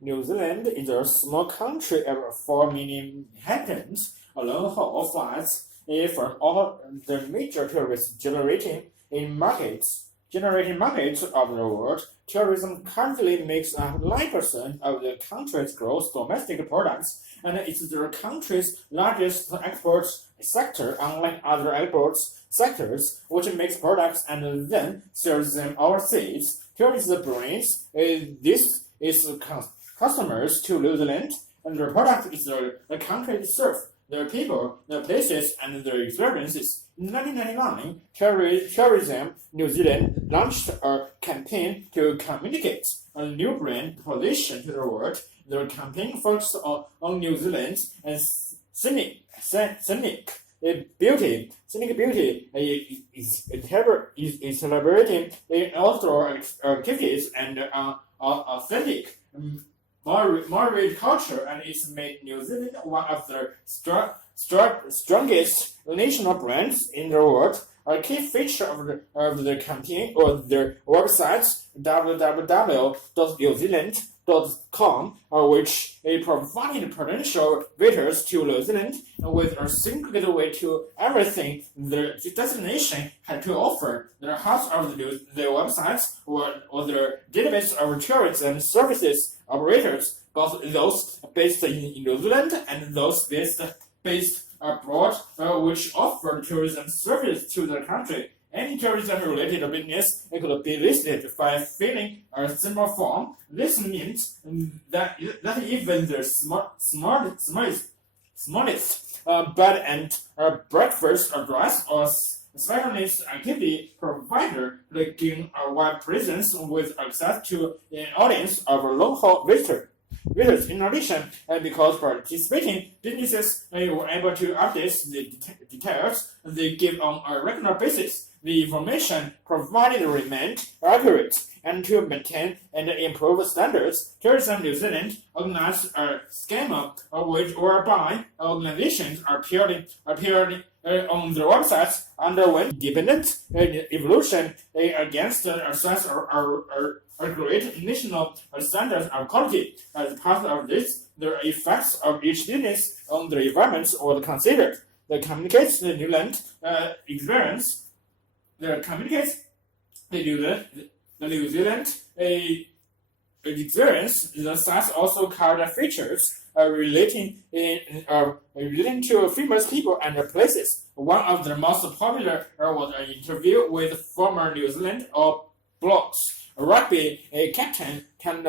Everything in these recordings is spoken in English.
New Zealand is a small country of 4 million inhabitants, long-haul flights from all the major tourist generating markets of the world. Tourism currently makes up 9% of the country's gross domestic products, and it's the country's largest export sector, unlike other export sectors, which makes products and then sells them overseas. Tourism brings this is customers to New Zealand, and the product is the country itself, the people, the places, and the experiences. In 1999, Tourism New Zealand launched a campaign to communicate a new brand position to the world. The campaign focused on New Zealand's scenic beauty. Scenic beauty is celebrating outdoor activities and authentic moderate culture, and it's made New Zealand one of the strongest national brands in the world. A key feature of the campaign was their website www.newzealand.com, which provided potential visitors to New Zealand with a single gateway to everything the destination had to offer. The heart of the websites was the database of tourism services operators, both those based in New Zealand and those based abroad, which offered tourism service to the country. Any tourism-related business could be listed by filling a simple form. This means that even the smallest bed and breakfast address or specialist activity provider could gain a wide presence with access to an audience of long-haul visitors. In addition, because participating businesses were able to update the details they give on a regular basis, the information provided remained accurate, and to maintain and improve standards, Tourism New Zealand organized a scheme whereby organizations appeared on their websites underwent independent evaluation against assess a great national standards of quality. As part of this, the effects of each business on the environment were considered. The communicates the New Zealand experience. The communicates the New Zealand experience. The site also covered features relating to famous people and places. One of the most popular was an interview with former New Zealand All Blacks rugby captain Ken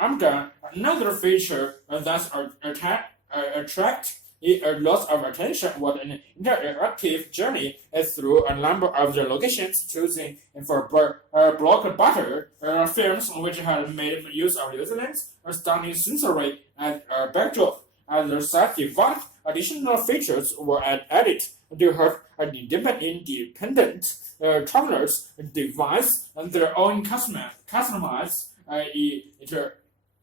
Amgar. Another feature that attract a lot of attention was an interactive journey through a number of the locations chosen for blockbuster films, which had made use of New Zealand's stunning scenery as a backdrop. As the site developed, additional features were added to help independent travelers devise their own customized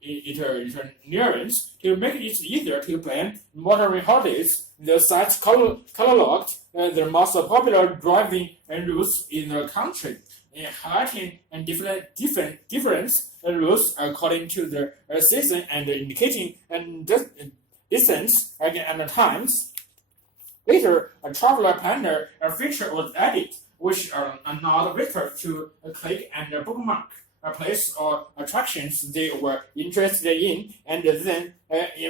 itineraries to make it easier to plan modern holidays. The site cataloged the most popular driving routes in the country, highlighting different routes according to the season and indicating distance and times. Later, a traveler planner feature was added, which allowed visitors to click and bookmark a place or attractions they were interested in, and then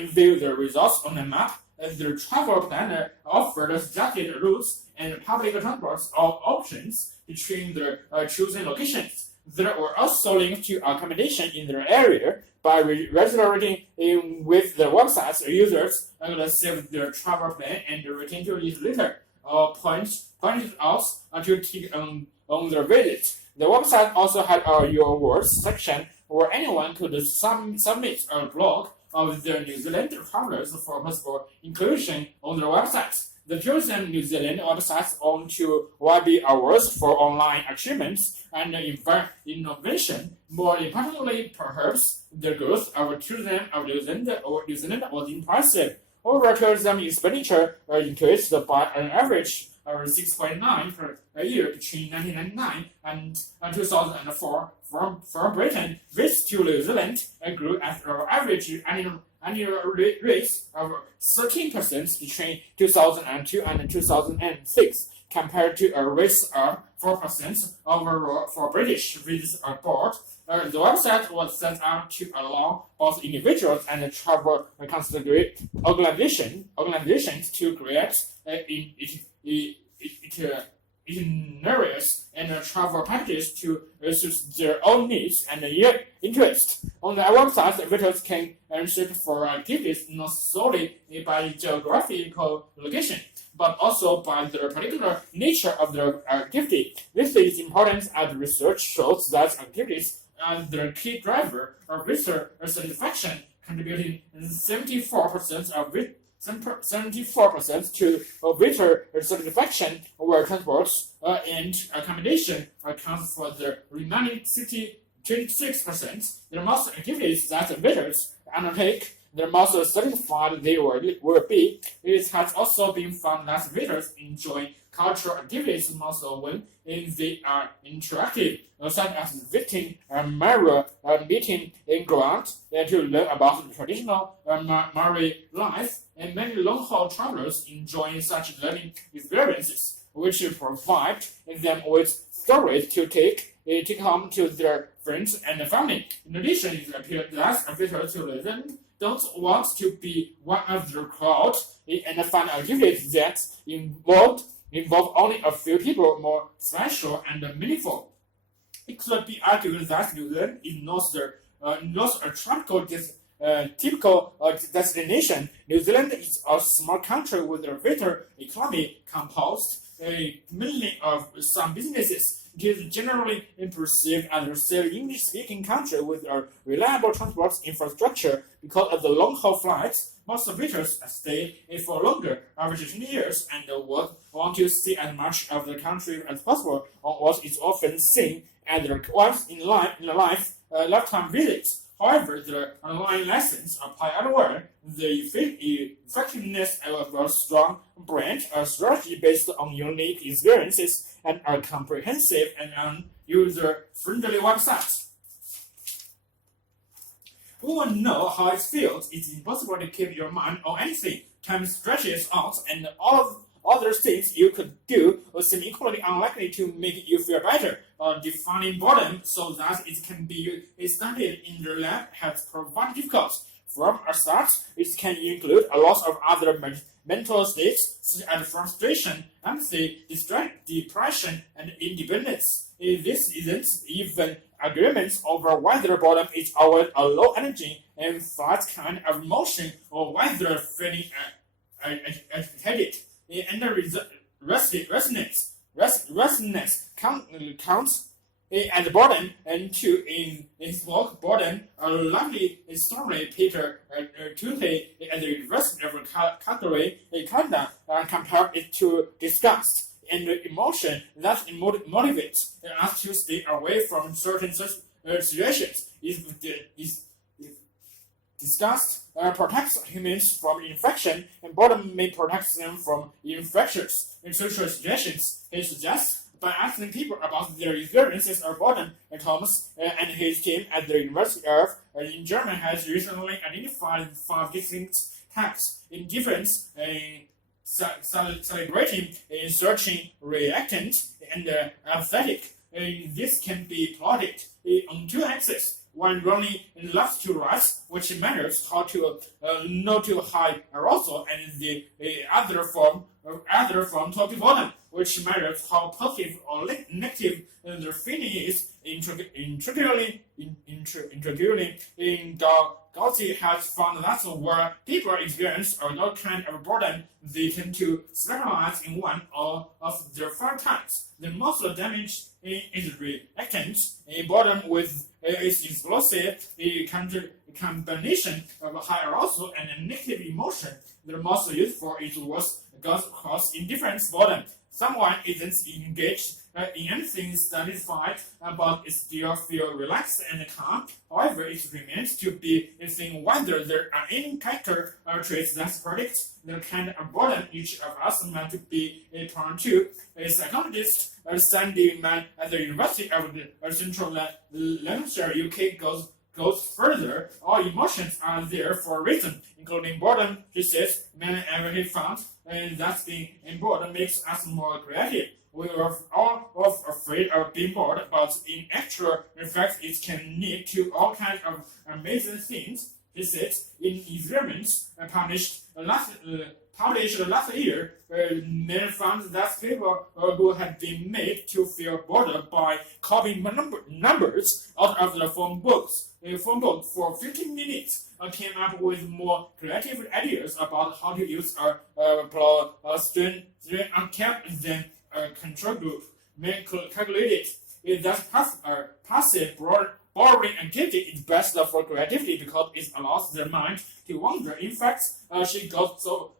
view the results on the map. The travel planner offered suggested routes and public transport options between the chosen locations. There were also links to accommodation in their area. By registered with the website's users could save their travel plan and return to it later, or point it out to take on their visit. The website also had a Your Words section where anyone could submit a blog of their New Zealand travelers for possible inclusion on their website. The Tourism New Zealand website won 2 YB awards for online achievements and innovation. More importantly, perhaps, the growth of tourism of New Zealand was impressive. Overall tourism expenditure increased by an average 6.9 per year between 1999 and 2004. From Britain, visits to New Zealand grew at an average annual rate of 13% between 2002 and 2006, compared to a rate of 4% overall for British visits abroad. The website was set up to allow both individuals and travel organizations to create itineraries and travel packages to suit their own needs and interests. On the website, visitors can search for activities not solely by geographical location, but also by the particular nature of the activity. This is important as research shows that activities are the key driver of visitor satisfaction, contributing 74% to visitor satisfaction, where transport and accommodation account for the remaining 26%. The most activities that visitors undertake, the most satisfied they will be. It has also been found that visitors enjoy cultural activities most when they are interactive, such as visiting a Mara meeting in ground to learn about the traditional Maori life, and many long-haul travelers enjoy such learning experiences, which provide them with stories to take home to their friends and family. In addition, it appears that visitors to London don't want to be one of the crowd and find activities that involve only a few people more special and meaningful. It could be argued that New Zealand is not a typical destination. New Zealand is a small country with a vital economy composed mainly of some businesses. It is generally perceived as a still English-speaking country with a reliable transport infrastructure. Because of the long-haul flights, most visitors stay for longer, average 20 years, and want to see as much of the country as possible on what is often seen as the lifetime visits. However, the online lessons apply elsewhere. The effectiveness of a strong brand, a strategy based on unique experiences, and a comprehensive and user-friendly website. We will know how it feels. It's impossible to keep your mind on anything. Time stretches out, and all other things you could do seem equally unlikely to make you feel better. Defining boredom so that it can be studied in the lab has proven difficult. From a start, it can include a lot of other mental states such as frustration, empathy, depression, and independence. This isn't even agreement over whether boredom is always a low energy and flat kind of emotion or whether feeling agitated and restlessness counts and boredom, and to in his book Boredom, a lovely story Peter Tutte at the University of Calgary, Canada, compared it to disgust and emotion that motivates us to stay away from certain situations. If disgust protects humans from infection, and boredom may protect them from infectious in social situations. He suggests by asking people about their experiences of boredom at homes, and his team at the University of in Germany has recently identified 5 distinct types: indifference, celebrating, searching, reactant, and apathetic. This can be plotted on 2 axes. One running left to right, which measures how to not to high arousal, and the other from top to bottom, which measures how positive or negative the feeling is. Integrally, Gauzy has found that where people experience a low kind of boredom, they tend to specialize in one of their 5 types. The most damage is reactant boredom with its explosive combination of high arousal and negative emotion. The most useful is what goes across indifference boredom. Someone isn't engaged in anything satisfied, but it still feel relaxed and calm. However, it remains to be a thing whether there are any character traits that predict the kind of boredom each of us might be prone to. A psychologist, Sandy Mann at the University of Central Lancashire, UK, goes further. All emotions are there for a reason, including boredom. He says, many have found that being bored makes us more creative. We are all afraid of being bored, but in actual fact, it can lead to all kinds of amazing things. He says, in experiments published last year, men found that people who had been made to feel bored by copying numbers out of the phone book for 15 minutes came up with more creative ideas about how to use a string uncap than a control group may calculate it. That passive, boring activity is best for creativity because it allows the mind to wander. In fact, she goes so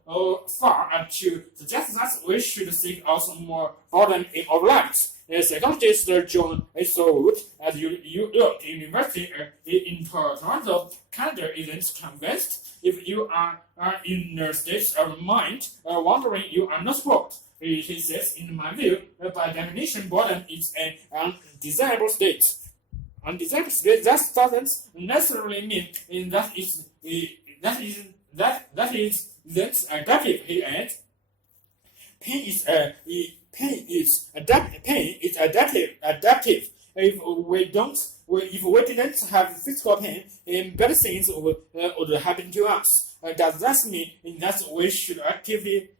far as to suggest that we should seek out more boredom in our lives. Psychologist John Ielts at Ielts University in Toronto, Canada, isn't convinced. If you are in a state of mind wondering, you are not bored. He says, in my view, by definition, boredom is an undesirable state. Undesirable state that doesn't necessarily mean that is adaptive. He adds, pain is adaptive. If we didn't have physical pain, bad things would happen to us. Does that mean that we should actively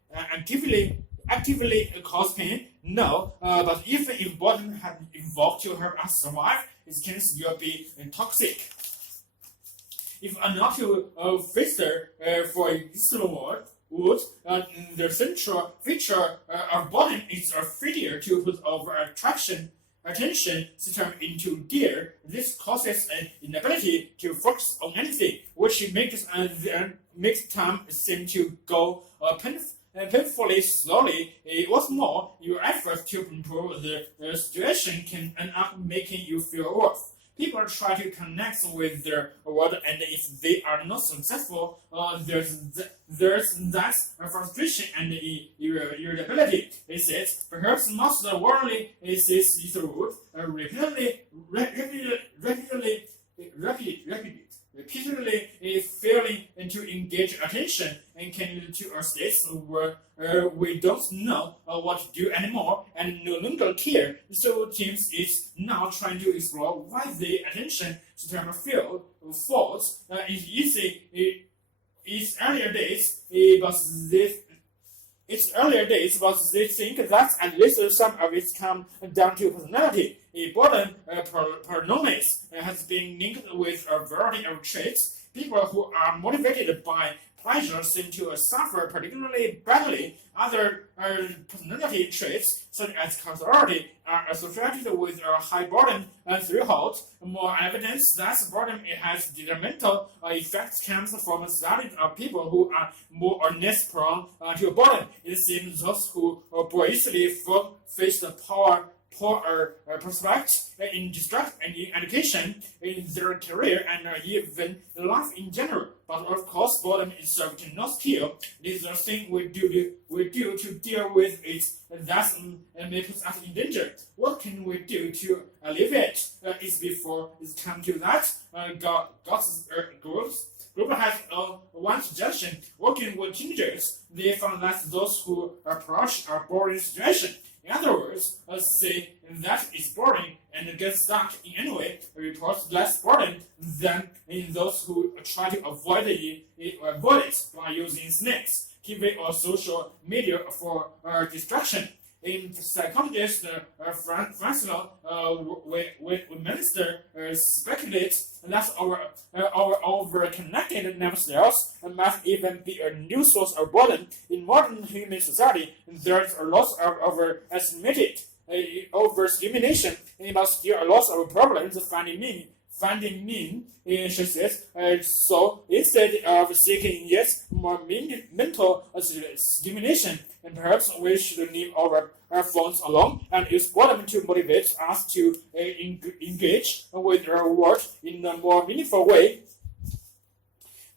cause pain? No, but if boredom had evolved to help us survive, it can still be toxic. If not to filter for extrovert would, the central feature of boredom is a failure to put our attention system into gear. This causes an inability to focus on anything, which makes time seem to go painfully slowly. What's more, your efforts to improve the situation can end up making you feel worse. People try to connect with their world, and if they are not successful, there's that frustration and irritability. He says, perhaps most worldly is the root, repeatedly failing to engage attention and can lead to a state where we don't know what to do anymore and no longer care. So teams is now trying to explore why the attention system faults. Its earlier days, but they think that at least some of it come down to personality. Boredom predominates has been linked with a variety of traits. People who are motivated by pleasure seem to suffer particularly badly. Other personality traits, such as causality, are associated with a high boredom threshold. More evidence that boredom has detrimental effects comes from studies of people who are more or less prone to boredom. It seems those who boyishly face the poor prospects in education, in their career, and even life in general. But of course, boredom itself cannot kill. It is the thing we do to deal with it that makes us in danger. What can we do to alleviate it before it comes to that? God's group has one suggestion. Working with teenagers, they found that those who approach a boring situation, in other words, say that it's boring and get stuck in any way, report less boredom than in those who try to avoid it by using snacks, TV, or social media for distraction. In psychologist Francois Minister speculates that our over-connected nervous cells must even be a new source of boredom. In modern human society, there's a lot of overstimulation. it must still a lot of problems finding meaning, she says. So instead of seeking yet more mental stimulation, and perhaps we should leave our phones alone and use boredom to motivate us to engage with our work in a more meaningful way.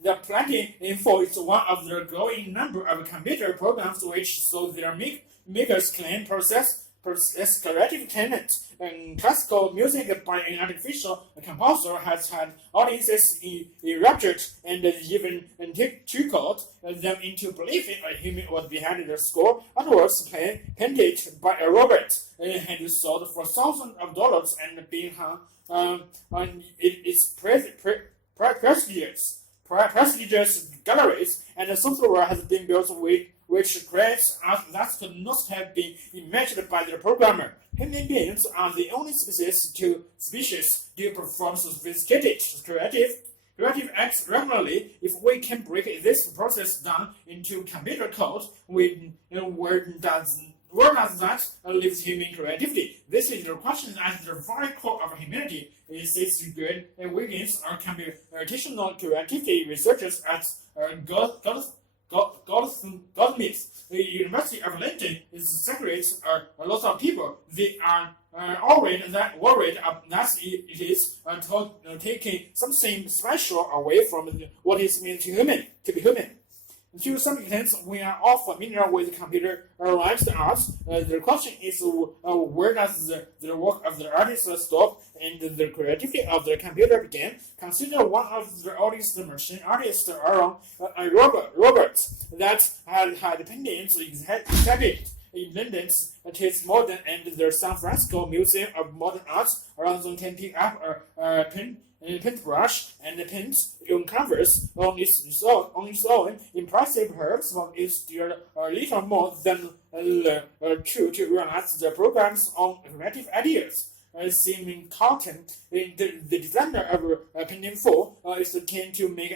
The Planting Info is one of the growing number of computer programs which so their makers claim possess creative talent. And classical music by an artificial composer has had audiences erupted and even trickled them into believing a human was behind the score. Artworks painted by a robot had sold for thousands of dollars and been hung on its prestigious galleries, and the software has been built which creates art that could not have been imagined by the programmer. Human beings are the only species to perform sophisticated creative acts regularly. If we can break this process down into computer code, where does that leave human creativity? This is the question at the very core of humanity. Says Good Wiggins, our computational creativity researchers at Goldsmiths, the University of London, is secrets a lot of people. They are worried that it is taking something special away from what is meant to be human. To some extent, we are all familiar with computerized art. The question is, where does the work of the artist stop and the creativity of the computer begin? Consider one of the oldest machine artists around, Robert, that had paintings exhibited in London's Tate Modern and the San Francisco Museum of Modern Art. Around can pick up a paintbrush and paint on canvas on its own. Impressive, perhaps, but it's still a little more than true to realize the program's own creative ideas. Seeming Cotton, the designer of Painting 4, is keen to make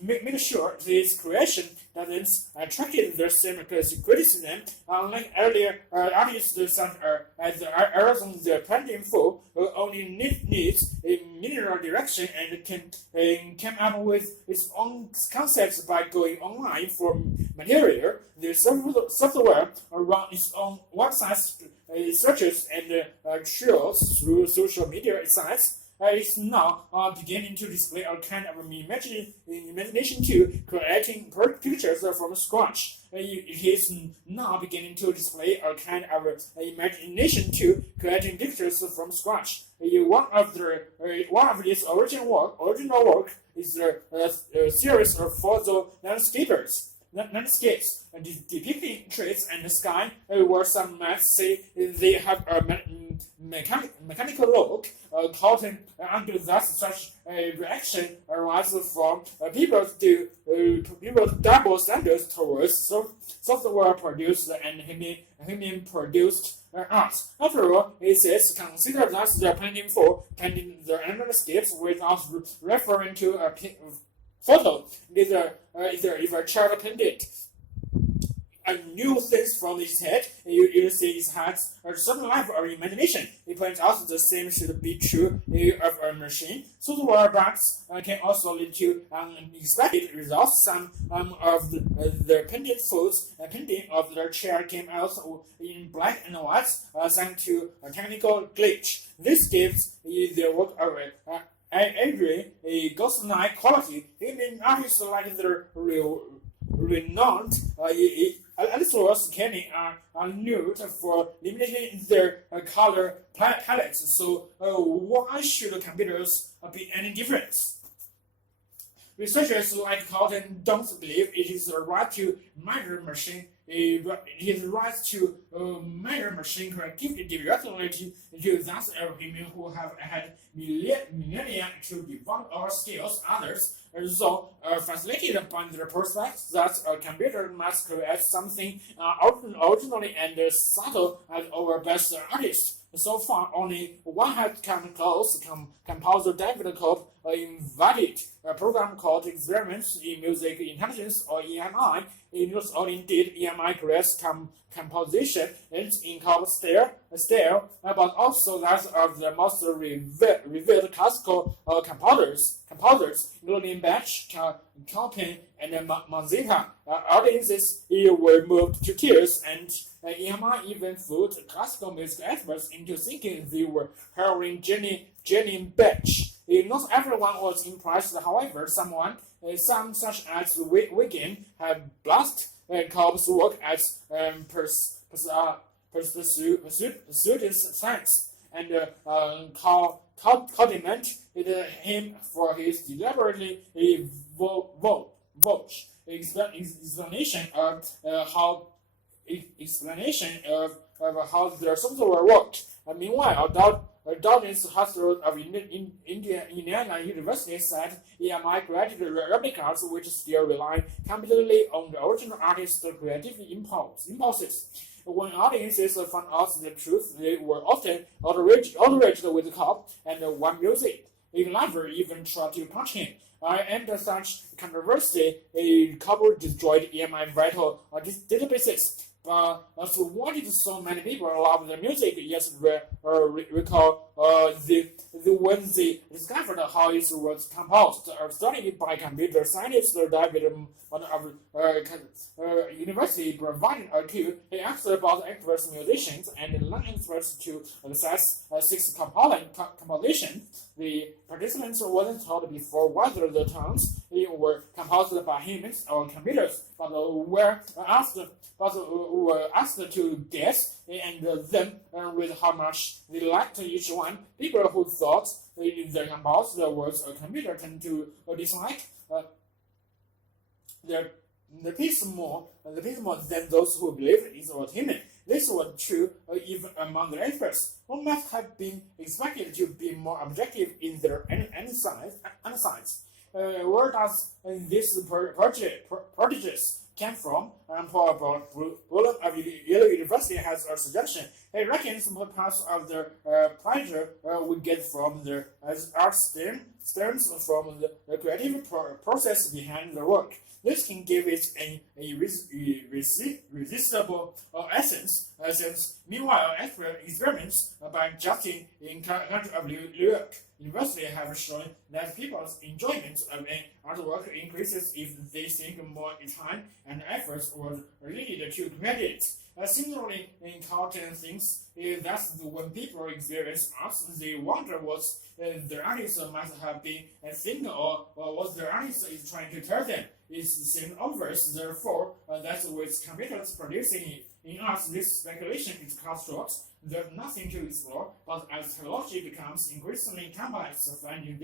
make sure this creation doesn't attract the same criticism. Unlike earlier artists such as the Painting 4 only needs a mineral direction and can come up with its own concepts by going online for material. The software runs its own websites, searches and trials through social media sites. It's now beginning to display a kind of imagination to creating pictures from scratch. It is now beginning to display a kind of imagination to creating pictures from scratch. One of its original work is a series of photo landscapes depicting trees and the sky, where some might say they have a mechanical look. Cotton argues that such a reaction arises from people's double standards towards software produced and human produced art. After all, it says consider that the Painting 4 painting the landscapes without referring to a photo. Either if a child painted a new things from his head, you see it has a certain level of imagination. It points out the same should be true of a machine. Software bugs can also lead to unexpected results. Some of the painted foods painting of the chair came out in black and white thanks to a technical glitch. This gives their work a ghost-like quality. Even artists like the renowned Ielts Reading are known for limiting their color palettes. So why should computers be any different? Researchers like Cotton don't believe it is the right to measure machine. It is right to measure machine creativity directly to that of human who have had millennia to develop our skills. Others, though fascinated by the prospect that a computer must create something originally and subtle as our best artists. So far, only one has come close. Composer David Cope invented a program called Experiments in Music Intelligence, or EMI. It not only did EMI grace composition and income style, but also that of the most revered classical composers, including Bach, Chopin, and Mazzica. Audiences were moved to tears, and EMI even fooled classical music experts into thinking they were hearing Jenny Bach. Not everyone was impressed, however. Some such as Wiggin have blessed Cobb's work as pursued science, and compliment him for his deliberately vague explanation of how their software worked. Meanwhile, Dawkins Hospital of Indiana University said EMI created replicas which still rely completely on the original artist's creative impulses. When audiences found out the truth, they were often outraged with Cobb and one music. They never even tried to punch him. And such controversy, Cobb destroyed EMI vital databases. So why did so many people love the music? Yes, recall when they discovered how it was composed, studied by computer scientist David of university provided a cue. He asked about experts musicians and non-experts to assess 6 compositions. The participants weren't told before whether the tones were composed by humans or computers, but were asked to guess and then with how much they liked each one. People who thought they composed was a computer tend to dislike the piece more than those who believed it was human. This was true even among the experts, who must have been expected to be more objective in their analysis. Where does this prodigious came from? Paul Bullock of Yale University has a suggestion. He reckons parts of the pleasure we get from the art stems from the creative process behind the work. This can give it a irresistible essence. Since meanwhile, experiments by Justin in country of New York University have shown that people's enjoyment of an artwork increases if they think more time and efforts were related to create it. Similarly, in Carlton thinks that when people experience art, they wonder what the artist must have been thinking or what the artist is trying to tell them. It seems obvious, therefore, that with computers producing in art, this speculation is cut short. There's nothing to explore, but as technology becomes increasingly complex, finding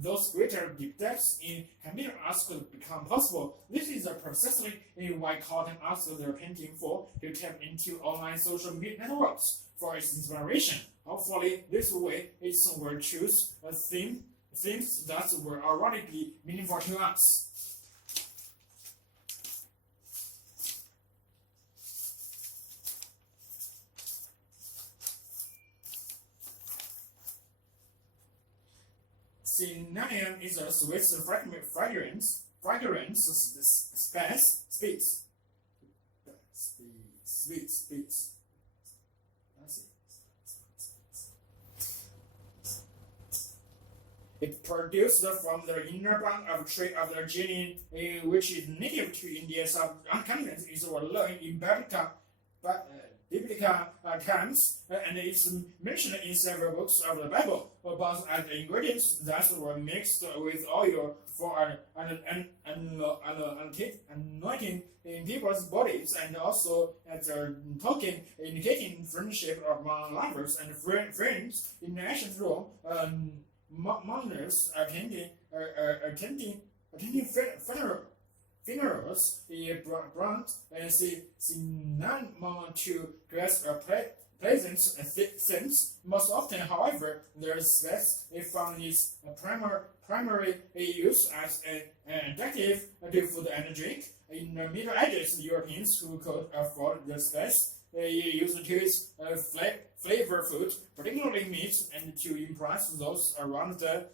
those greater depths in computer art could become possible. This is precisely why Carlton asked their painting for to tap into online social media networks for its inspiration. Hopefully, this way it will choose themes that will already be meaningful to us. Cinnamon is a sweet fragrance speeds. It produced from the inner band of tree of the gene, which is native to Indian subcontinent, is learned in biblical times, and it's mentioned in several books of the Bible about ingredients that were mixed with oil for anointing in people's bodies, and also as a token indicating friendship among lovers and friends. In ancient Rome, mourners attending funerals, brought cinnamon to grasp presents things. Most often, however, their space is found its primary use as an additive to food and drink. In the Middle Ages, Europeans who could afford the space used to its flavor food, particularly meat, and to impress those around them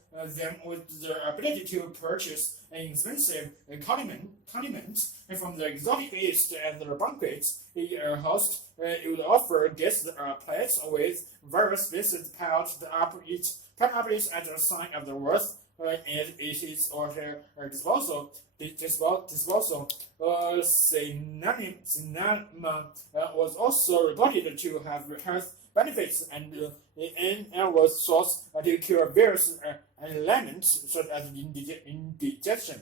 with their ability to purchase an expensive condiment from the exotic East at their banquets. A host would offer guests plates with various species piled up each at the sign of the worth and it is or her disposal. Cinnamon was also reported to have health benefits and was thought to cure various ailments such as indigestion.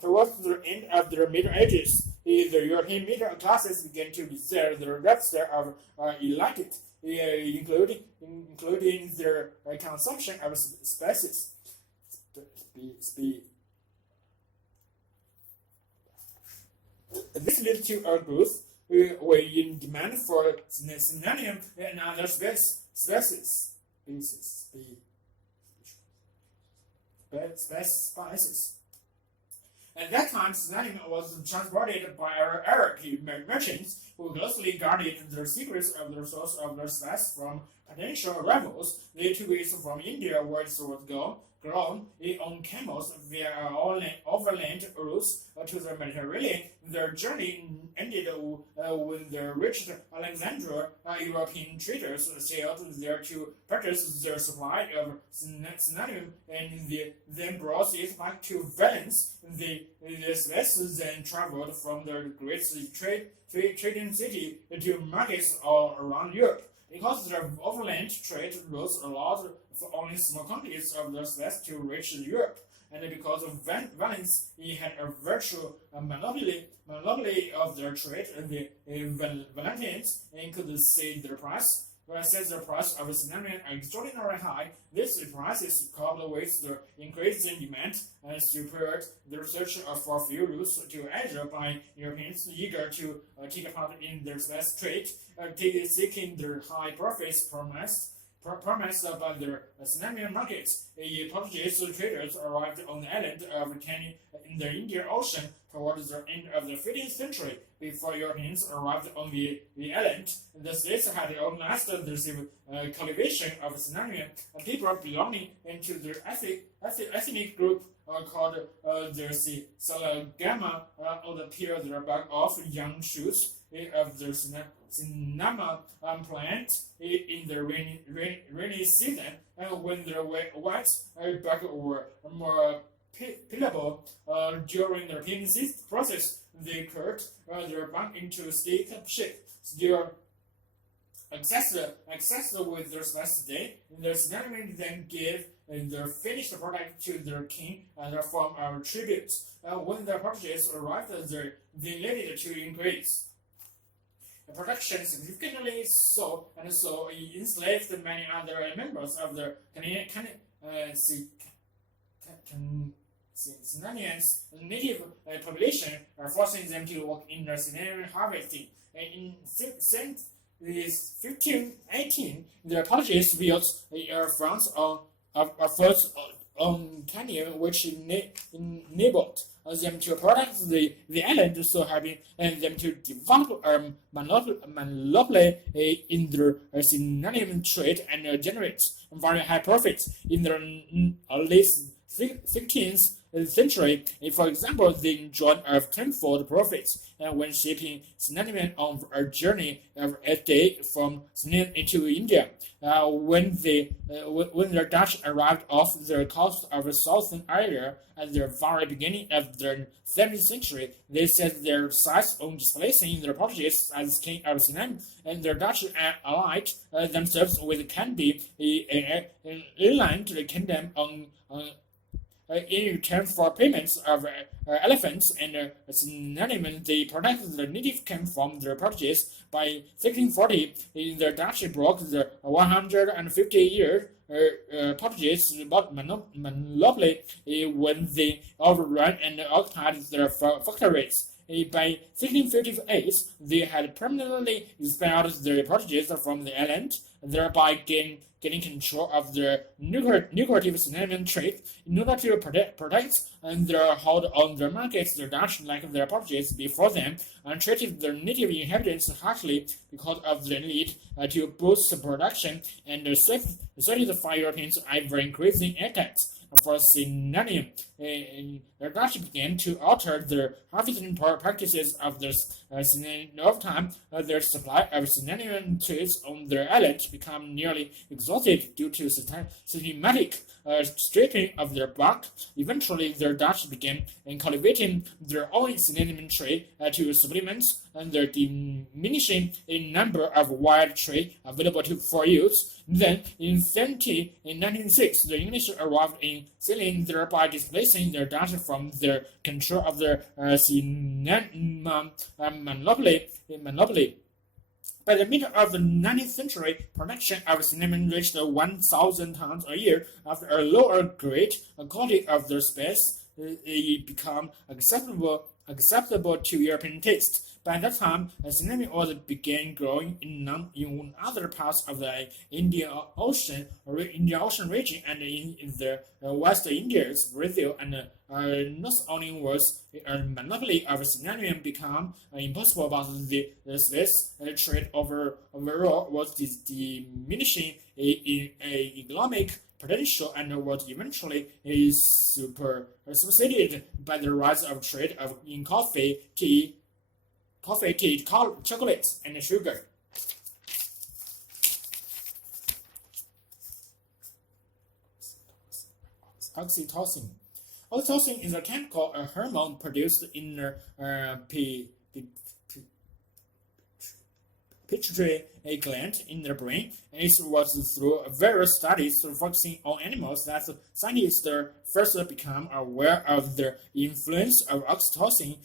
Towards the end of the Middle Ages, the European middle classes began to desire the register of elite, including their consumption of spices. This led to a growth in demand for cinnamon and other spices. At that time, cinnamon was transported by Arab merchants who closely guarded the secrets of the source of the spice from potential rivals. They took it from India, where it was grown on camels via overland routes to the Mediterranean. Their journey ended when they reached Alexandria. European traders sailed there to purchase their supply of cinnamon and then brought it back to Valence. The spices then traveled from the great trading city to markets all around Europe. Because the overland trade routes allowed for only small quantities of the spice to reach Europe, and because of Valence, it had a virtual monopoly of their trade, the Valentines could set their price of cinnamon extraordinarily high. This prices, coupled with the increasing demand, spurred the research for fuel routes to Asia by Europeans eager to take part in their spice trade, seeking their high profits promised by their cinnamon markets. Portuguese traders arrived on the island of Canary in the Indian Ocean towards the end of the 15th century. Before Europeans arrived on the island, the states had organized the cultivation of cinnamon. People belonging to their ethnic group called the Salagama would appear their back of young shoots of the cinnamon plant in the rainy season, and when their white back were more peelable during the peeling process, they cut their bark into stick shape. Still accessed with their spice today, the cinnamon then give their finished product to their king as a form of tribute. When the Portuguese arrived, they needed to increase the production significantly, so enslaved many other members of the Canadians' native population, forcing them to work in the cinnamon harvesting. In 1518, the Portuguese built a front on canyon, which enabled them to protect the island, so having them to develop a monopoly in the cinnamon trade and generate very high profits in the late 16th century. For example, they enjoyed a tenfold profits when shipping cinnamon on a journey of a day from Spain into India. When the Dutch arrived off the coast of southern Ireland at the very beginning of the 17th century, they set their sights on displacing the Portuguese as king of cinnamon, and the Dutch allied themselves with Candy, an inland kingdom in return for payments of elephants and cinnamon. They protected the native camp from the Portuguese. By 1640, the Dutch broke the 150-year Portuguese monopoly when they overran and occupied their factories. By 1658, they had permanently expelled the Portuguese from the island. thereby getting control of their nucleative cinnamon trade in order to protect their hold on their markets. The Dutch, like their portraits before them, treated their native inhabitants harshly because of the need to boost production and satisfy Europeans' ever-increasing attacks for cinnamon. The Dutch began to alter their harvesting practices of the cinnamon. Over time, their supply of cinnamon trees on their island became nearly exhausted due to systematic stripping of their bark. Eventually, the Dutch began cultivating their own cinnamon tree to supplement their diminishing number of wild trees available for use. Then, in 1906, the English arrived in Ceylon, thereby displacing the Dutch from their control of the cinnamon monopoly. By the middle of the 19th century, production of cinnamon reached 1,000 tons a year. After a lower grade quality of the species, it became acceptable to European taste. By that time, cinnamon oil began growing in other parts of the Indian Ocean region and in the West Indies, Brazil, and not only was a monopoly of cinnamon become impossible, but the space trade overall was diminishing in economic potential and was eventually superseded by the rise of trade in coffee, tea, chocolate, and sugar. Oxytocin. Oxytocin is a chemical, a hormone produced in the pituitary gland in the brain. It was through various studies focusing on animals that scientists first became aware of the influence of oxytocin.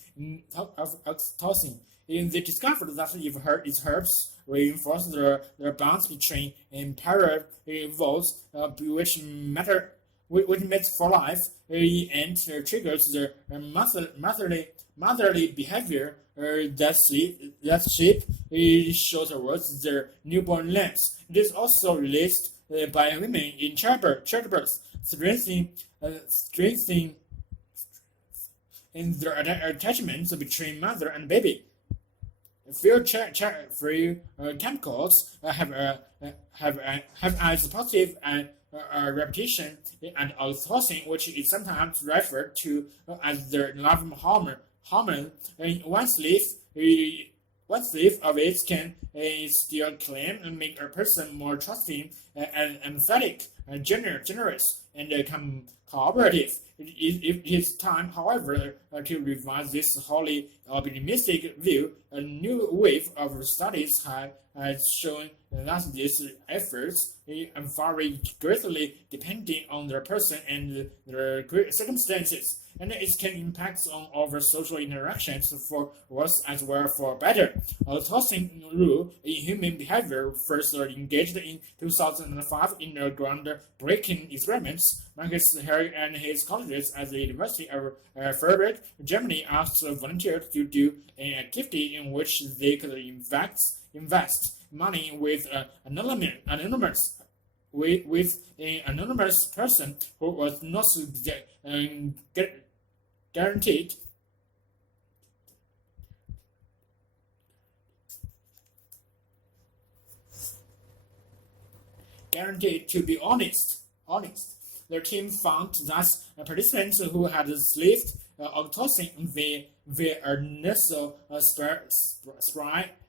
They discovered that if its herbs reinforce their bonds between paravoles, which matter for life, and triggers the motherly behavior that sheep show towards their newborn lambs. It is also released by women in childbirth, strengthening in their attachments between mother and baby. Few chemicals have as positive reputation, and oxytocin, which is sometimes referred to as the love hormone. One sleeve of it can still claim and make a person more trusting and empathetic, generous, and cooperative. It is time, however, to revise this wholly optimistic view. A new wave of studies has shown that these efforts vary greatly depending on the person and their circumstances, and it can impact on our social interactions for worse as well for better. Oxytocin rule in human behavior first engaged in 2005 in a groundbreaking experiments. Marcus Harry and his colleagues at the University of Freiburg, Germany, asked volunteers to do an activity in which they could invest money with an anonymous person who was not guaranteed to be honest. The team found that participants who had received oxytocin via nasal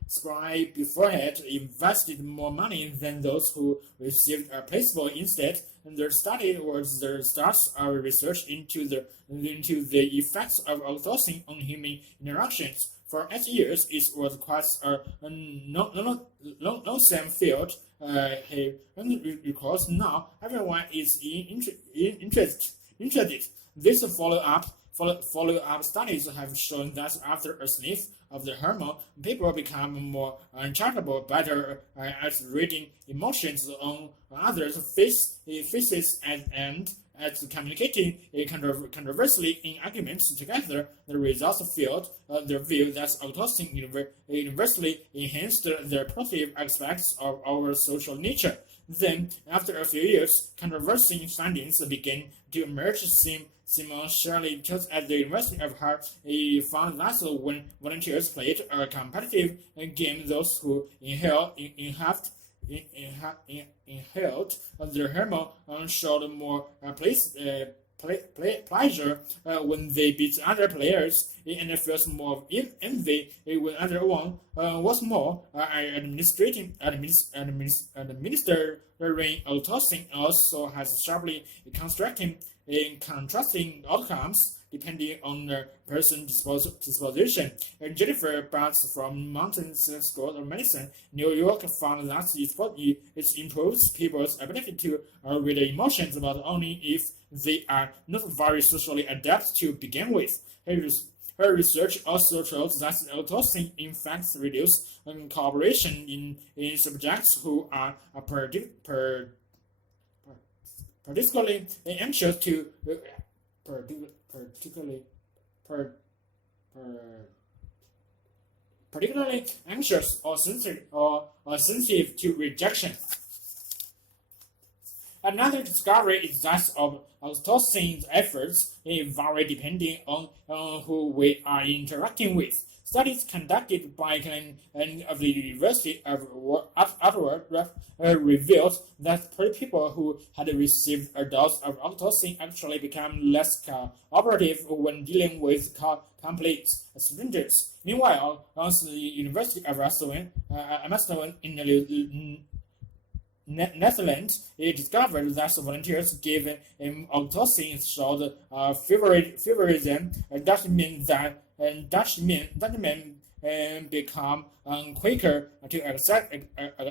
spray beforehand invested more money than those who received a placebo instead. And the study was the start of research into the effects of oxytocin on human interactions. For 8 years, it was quite a long-term field. Because now everyone is interested. These follow-up studies have shown that after a sniff of the hormone, people become more charitable, better at reading emotions on others' faces, and as communicating controversially in arguments together, the results fueled their view that oxytocin universally enhanced the positive aspects of our social nature. Then, after a few years, controversial findings began to emerge. Simon Shirley taught at the University of Harvard. He found that when volunteers played a competitive game, those who inhaled their hormone showed more pleasure when they beat other players, and feels more envy when other one was more. Administering oxytocin also has sharply contrasting outcomes depending on the person's disposition. Jennifer Barnes from Mountain School of Medicine, New York, found that it improves people's ability to read emotions, but only if they are not very socially adept to begin with. Her research also shows that oxytocin in fact reduces cooperation in subjects who are particularly anxious to particularly anxious or sensitive to rejection. Another discovery is that of oxytocin's efforts vary depending on who we are interacting with. Studies conducted by of the University of Ottawa revealed that people who had received a dose of oxytocin actually became less cooperative when dealing with complete strangers. Meanwhile, at the University of Amsterdam in Netherlands, it discovered that volunteers given oxytocin showed favorism. That means that Dutch men become quicker to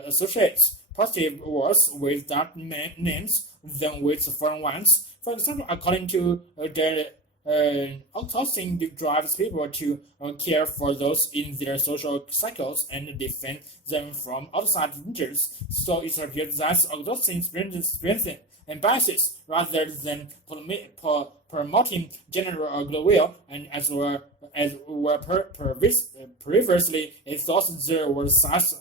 associate positive words with dark names than with foreign ones. For example, according to the oxytocin drives people to care for those in their social cycles and defend them from outside dangers. So it appears that oxytocin strengthens and biases rather than promoting general goodwill, and as previously it thought there were signs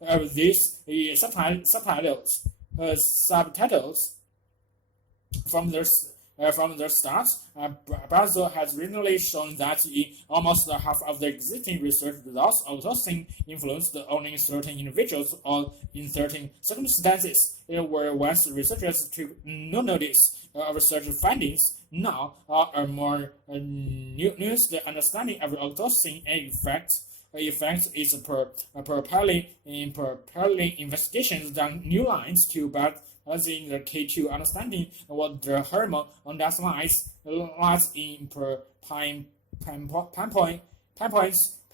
of these subtitles from their start. Brazil has recently shown that in almost half of the existing research results, oxytocin influenced only certain individuals or in certain circumstances. Where once researchers took no notice of such findings, now a more nuanced understanding of oxytocin effects is propelling investigations down new lines to as in the key to understanding what the hormone lies in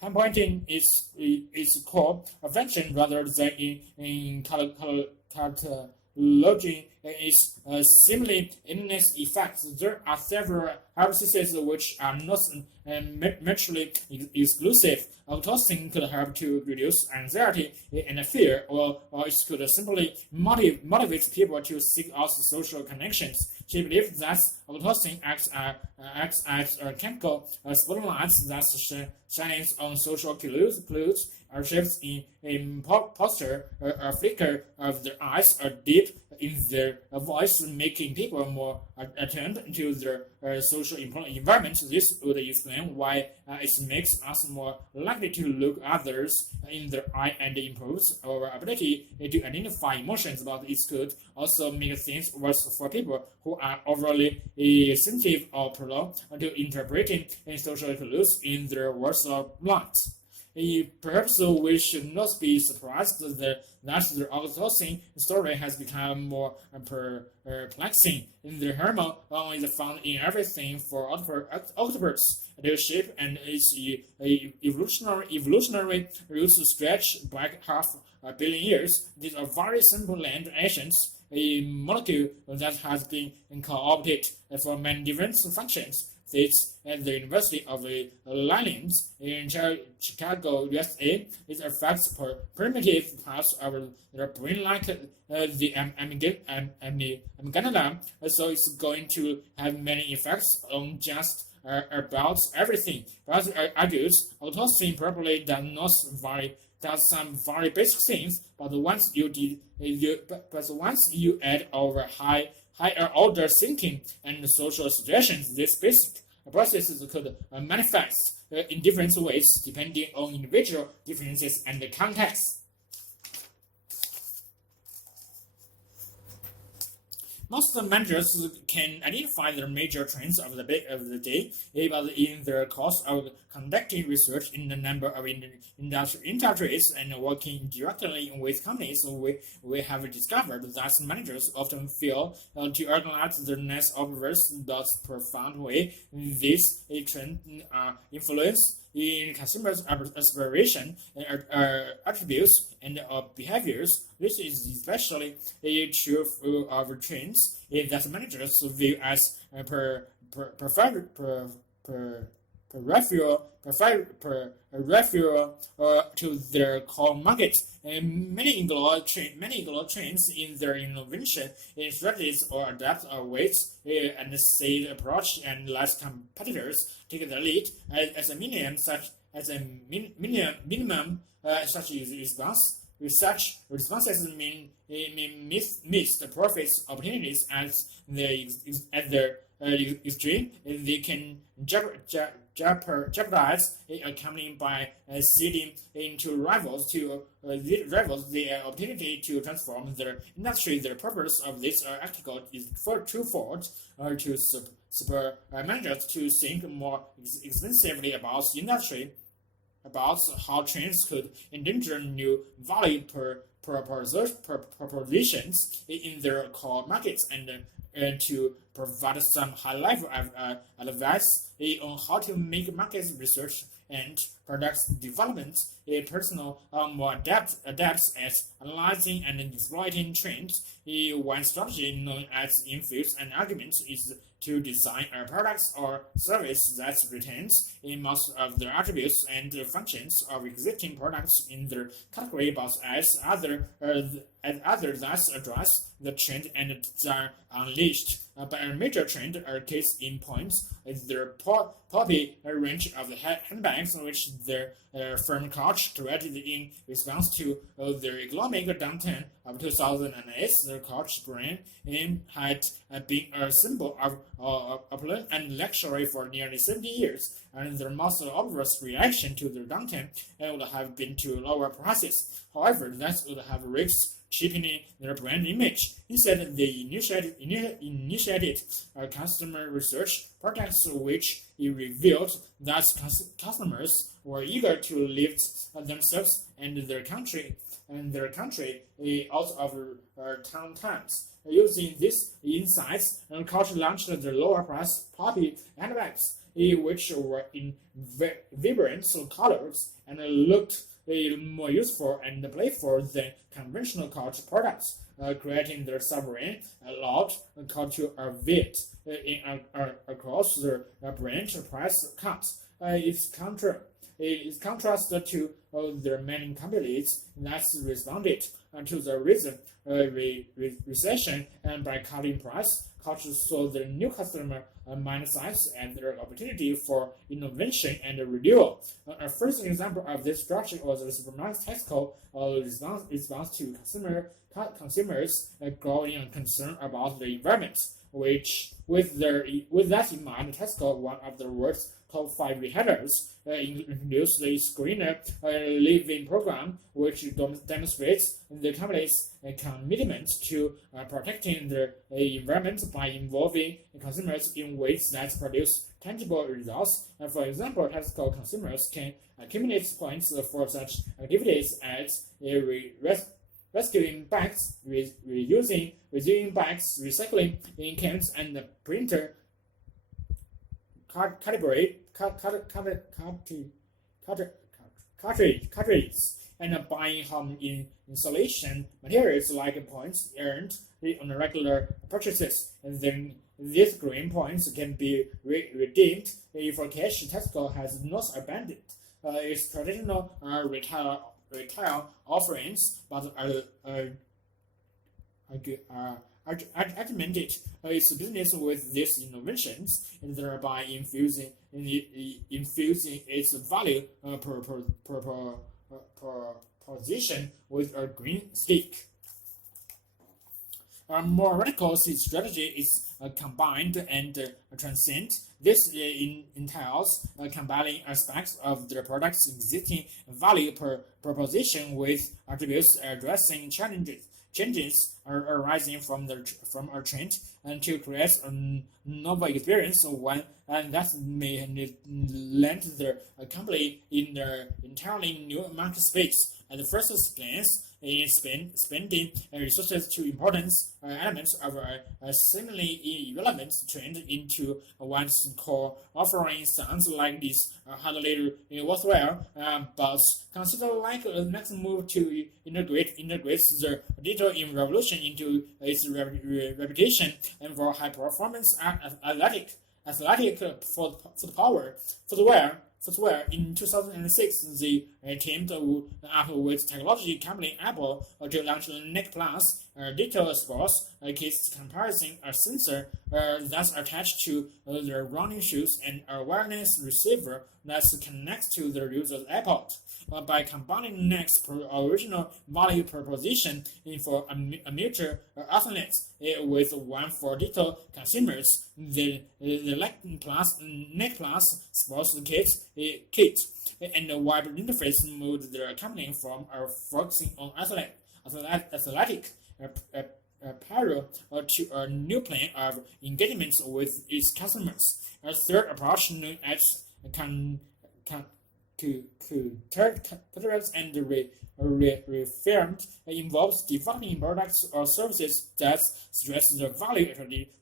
pinpointing its core function rather than in cataloging its simply illness effects. There are several hypotheses which are not mutually exclusive. Oxytocin could help to reduce anxiety and fear, or it could simply motivate people to seek out social connections. She believes that oxytocin acts as a chemical spotlight that shines on social clues, shifts in posture, a flicker of their eyes, a dip in their voice, making people more attuned to their social environment. This would explain why it makes us more likely to look others in the eye and improves our ability to identify emotions, but it could also make things worse for people who are overly sensitive or prone to interpreting social clues in their words or light. Perhaps we should not be surprised that the oxytocin story has become more perplexing. The hormone is found in everything for octopus. Their shape and its evolutionary roots stretch back half a billion years. These are very simple land agents, a molecule that has been co-opted for many different functions. sits at the University of Lyons in Chicago, USA. It affects primitive parts of the brain like the amygdala, so it's going to have many effects on just about everything. But argues autopsy probably does some very basic things, but once you add over higher order thinking and social situations, these basic processes could manifest in different ways depending on individual differences and the context. Most managers can identify the major trends of the day, but in the course of conducting research in a number of industries and working directly with companies, we have discovered that managers often fail to organize their next observers the profound way. These trends influence in consumers' aspiration, attributes, and behaviors. This is especially true of trends that managers view as peripheral to their core markets. And many include trends in their innovation strategies or adapt ways and say approach and let competitors take the lead as a minimum such responses mean missed profits opportunities at their extreme. They can jeopardize a company by ceding into rivals the opportunity to transform their industry. The purpose of this article is twofold: to spur managers to think more extensively about the industry, about how trends could endanger new value propositions in their core markets, and to provide some high-level advice on how to make market research and product development personal more adept at analyzing and exploiting trends. One strategy known as influence and argument is to design a product or service that retains in most of the attributes and functions of existing products in their category, but as others that address the trend and are unleashed by a major trend. A case in point is their poppy range of handbags, which their firm Coach created in response to their economic downturn of 2008. The Coach brand had been a symbol of opulence and luxury for nearly 70 years, and their most obvious reaction to their downturn would have been to lower prices. However, that would have risked cheapening their brand image. Instead, they initiated customer research projects, which revealed that customers were eager to lift themselves and their country out of town times. Using these insights, Coach launched the lower price poppy handbags, which were in vibrant colors and looked more useful and playful than conventional Coach products, creating their sovereign allowed Coach to evade across the branch price cuts. Its contrast to their many companies that responded to the recession and by cutting price. Coach saw the new customer mindsets and their opportunity for innovation and renewal. A first example of this structure was the supermarket Tesco response to consumers' growing concern about the environment, which, with that in mind, Tesco, one of the world's top 5 retailers, introduced the Greener Living program, which demonstrates the company's commitment to protecting the environment by involving consumers in ways that produce tangible results. For example, Tesco consumers can accumulate points for such activities as rescuing bags, reusing bags, recycling in cans and printer cartridges, and buying home insulation materials like points earned on regular purchases. And then these green points can be redeemed if a cash. Tesco has not abandoned its traditional retail offerings, but augmented its business with these innovations, and thereby infusing its value proposition with a green stick. A more radical strategy is combined and transcend. This entails combining aspects of the product's existing value proposition with attributes addressing changes arising from a trend, and to create a novel experience and that may land the company in the entirely new market space. At the first glance, spending resources to important elements of a seemingly irrelevant trend into one's core offering sounds like this hardly worthwhile, but consider like the next move to integrate the digital revolution into its reputation and for high performance athletic footwear. In 2006, they teamed up with technology company Apple to launch the Nike Plus digital sports kits comprising a sensor that's attached to their running shoes and a wireless receiver that connects to the user's iPod. By combining Nike's original value proposition for amateur athletes with one for digital consumers, the Nike Plus sports kit and a web interface moved the company from focusing on athletic apparel to a new plane of engagement with its customers. A third approach, known as cultures and reformed, involves developing products or services that stress the value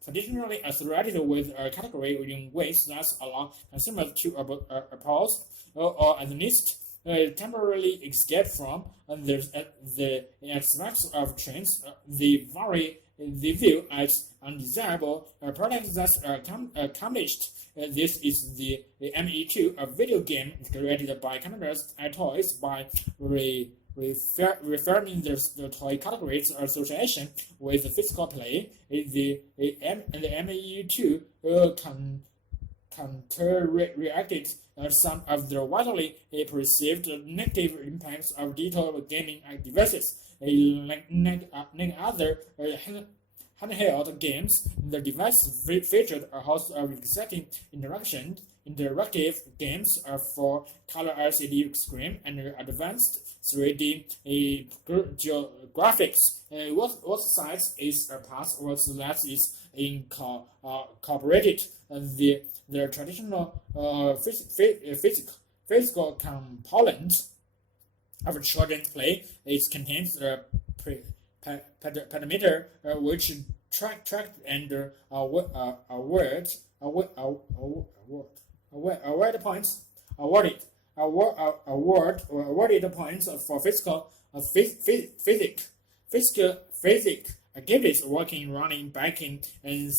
traditionally associated with a category in ways that allow consumers to oppose or at least temporarily escape from the aspects of trends they view as undesirable products that are accomplished. This is the ME2, a video game created by Canada's toys by referring the toy categories association with physical play. The ME2 counter-reacted some of the widely perceived negative impacts of digital gaming devices. Like other handheld games, the device featured a host of exciting interactive games for color LCD screen and advanced 3D graphics. What size is a part, what that is incorporated. The traditional physical component of children's play is contains a parameter which track and awarded points for physical activities, walking, running, biking, and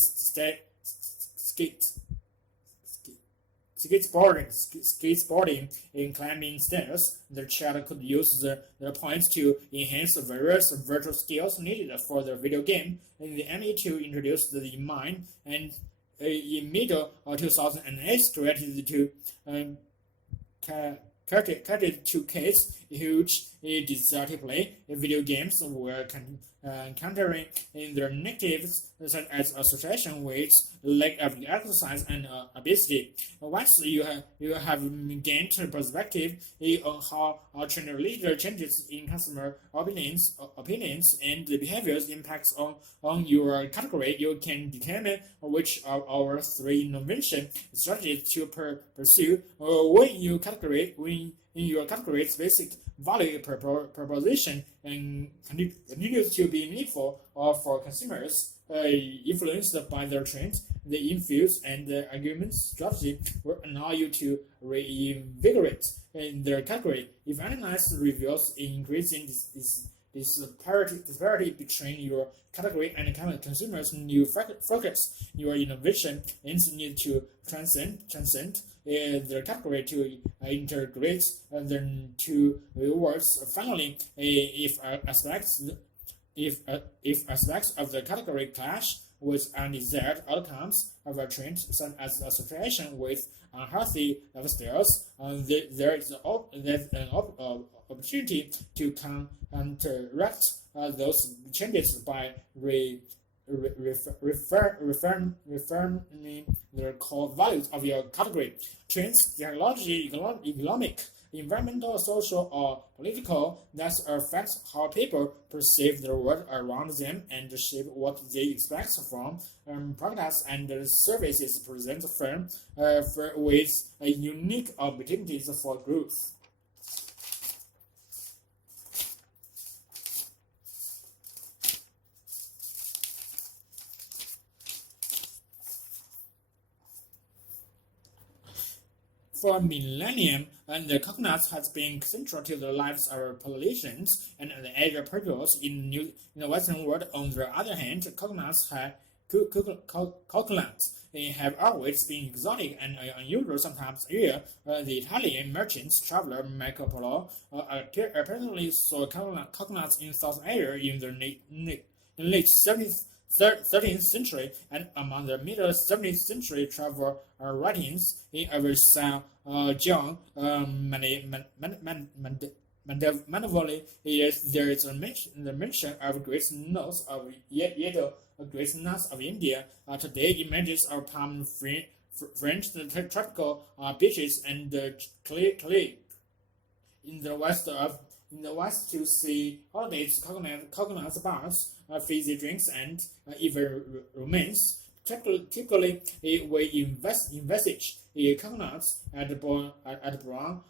skateboarding and climbing stairs. The child could use the points to enhance various virtual skills needed for the video game. And the ME2 introduced the Mine, and in middle of 2008 created to kids huge desire to play video games were countering in their negatives such as association with lack of exercise and obesity. Once you have gained perspective on how trend related changes in customer opinions and the behaviors impacts on your category, you can determine which of our three innovation strategies to pursue when your category's basic value proposition and continues to be meaningful for consumers. influenced by their trends, the infuse and the argument strategy will allow you to reinvigorate in their category. If analysis reveals increasing disparity between your category and consumers' new focus, your innovation need to transcend their category to integrate the two words. Finally, if aspects of the category clash with undesired outcomes of a trend, such as association with unhealthy lifestyles, there is an opportunity to counteract those changes by reaffirming the core values of your category. Trends, technology, economic, environmental, social, or political that affect how people perceive the world around them and shape what they expect from products and services present firm with unique opportunities for growth. For millennium, the coconut has been central to the lives of populations and the agricultural peoples in the Western world. On the other hand, coconuts have always been exotic and unusual, sometimes rare. The Italian merchant traveler Marco Polo apparently saw coconuts in South Asia in the late 13th century, and among the middle 17th century travel writings in Avicenne, John Mandevoli, there is the mention of great nuts of great nuts of India. Today, images of palm French tropical beaches and clay in the west to see holidays, coconut bars, fizzy drinks, and even romance. Typically, we envisage coconuts at brown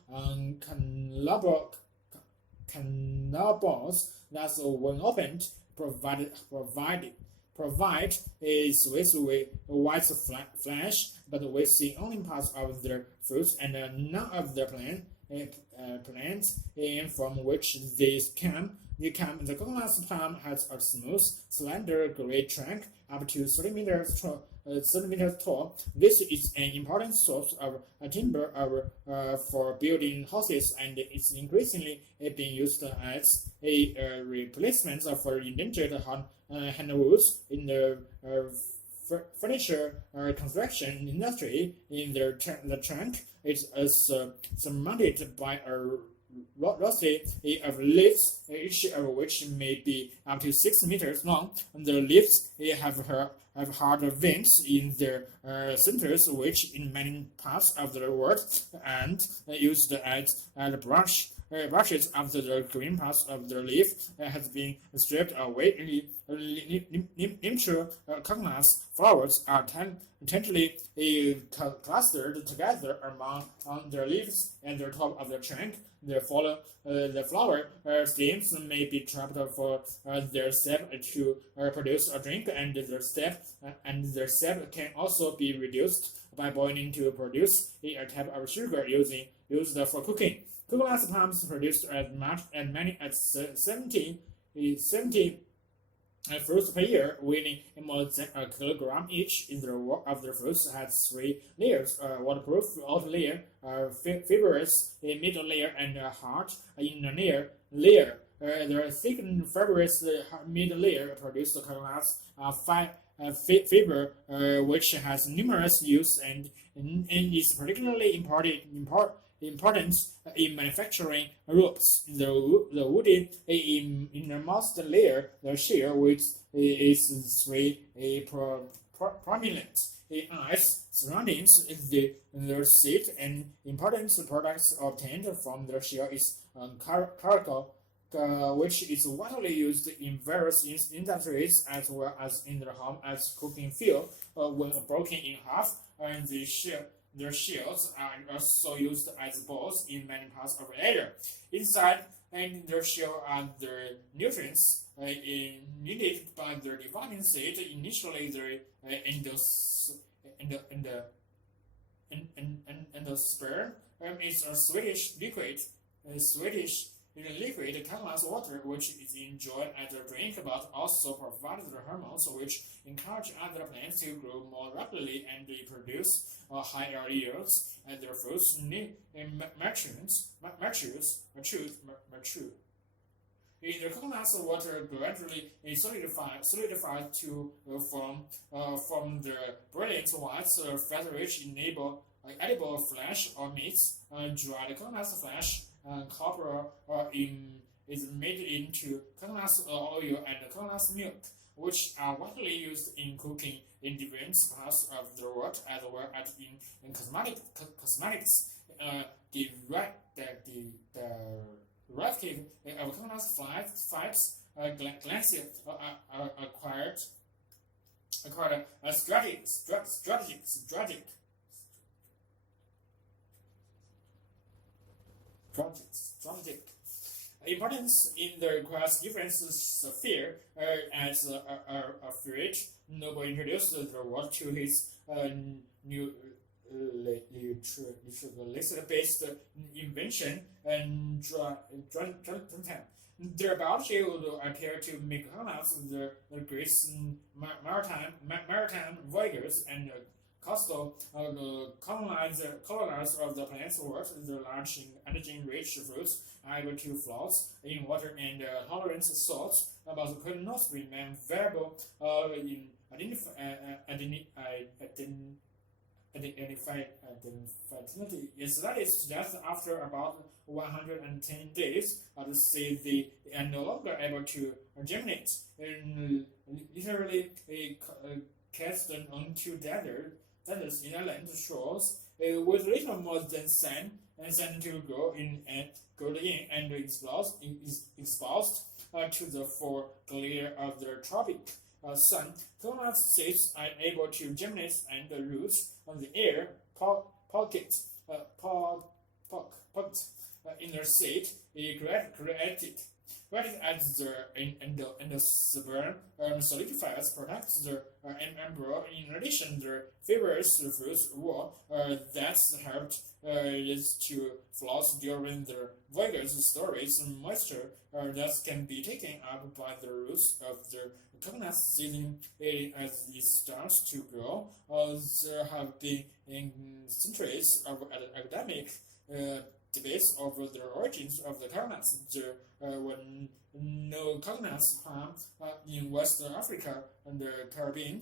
canals that, when opened, provide a sweet white flesh, but we see only parts of their fruits and none of the plants from which they come. The coconut palm has a smooth, slender gray trunk up to 30 meters tall. This is an important source of timber for building houses, and it's increasingly being used as a replacement for endangered hardwoods in the furniture construction industry. In the trunk, it is surmounted by a rosette of leaves, each of which may be up to 6 meters long. The leaves have hard veins in their centers, which in many parts of the world and used as brushes after the green parts of the leaf has been stripped away. Immature coconut flowers are tentatively clustered together among their leaves and the top of the trunk. The flower stems may be trapped for their sap to produce a drink, and their sap can also be reduced by boiling to produce a type of sugar used for cooking. Coconut palms produced as many as 70 fruits per year, weighing more than a kilogram each. In the work of the fruits has 3 layers: waterproof outer layer, fibrous middle layer, and a hard inner layer. The thick fibrous middle layer produces coconuts fiber, which has numerous uses and is particularly important in manufacturing ropes. The woody innermost layer, the shear, which is prominent ice surroundings the seed, and important products obtained from the shear is charcoal, which is widely used in various industries as well as in the home as cooking fuel. When broken in half, and their shells are also used as balls in many parts of Asia. Inside and their shell are the nutrients needed by the developing state. Initially, the endosperm is a Swedish liquid colorless water which is enjoyed as a drink, but also provides the hormones which encourage other plants to grow more rapidly and produce higher yields as their fruits mature. In the colorless water gradually solidifies to from the brilliant white fat-rich edible flesh or meats. Dried colorless flesh copper is made into colorless oil and colorless milk, which are widely used in cooking in different parts of the world, as well as in cosmetics. The derivative of colorless fibers acquired a strategic importance in the quest difference sphere as a Fred Nobel introduced the world to his new literature-based invention and their biology would appear to make colonize the great maritime voyages and coastal colonize of the planet's world. The large energy-rich fruits are able to float in water and tolerant salts, but could not remain viable in identifiability. Studies suggest after about 110 days, they are no longer able to germinate, and literally cast onto deserts inland shores with little more than sand to grow in and exposed to the full glare of the tropic sun. Coconut seeds are able to germinate and roots on the air pocket in their seed created as the endosperm solidifies, protects the embryo. In addition, the fibrous fruit wall that's helped is to float during the voyage storage moisture that can be taken up by the roots of the coconut seedling as it starts to grow. There have been centuries of academic debates over the origins of the coconuts. There were no coconut palm in West Africa and the Caribbean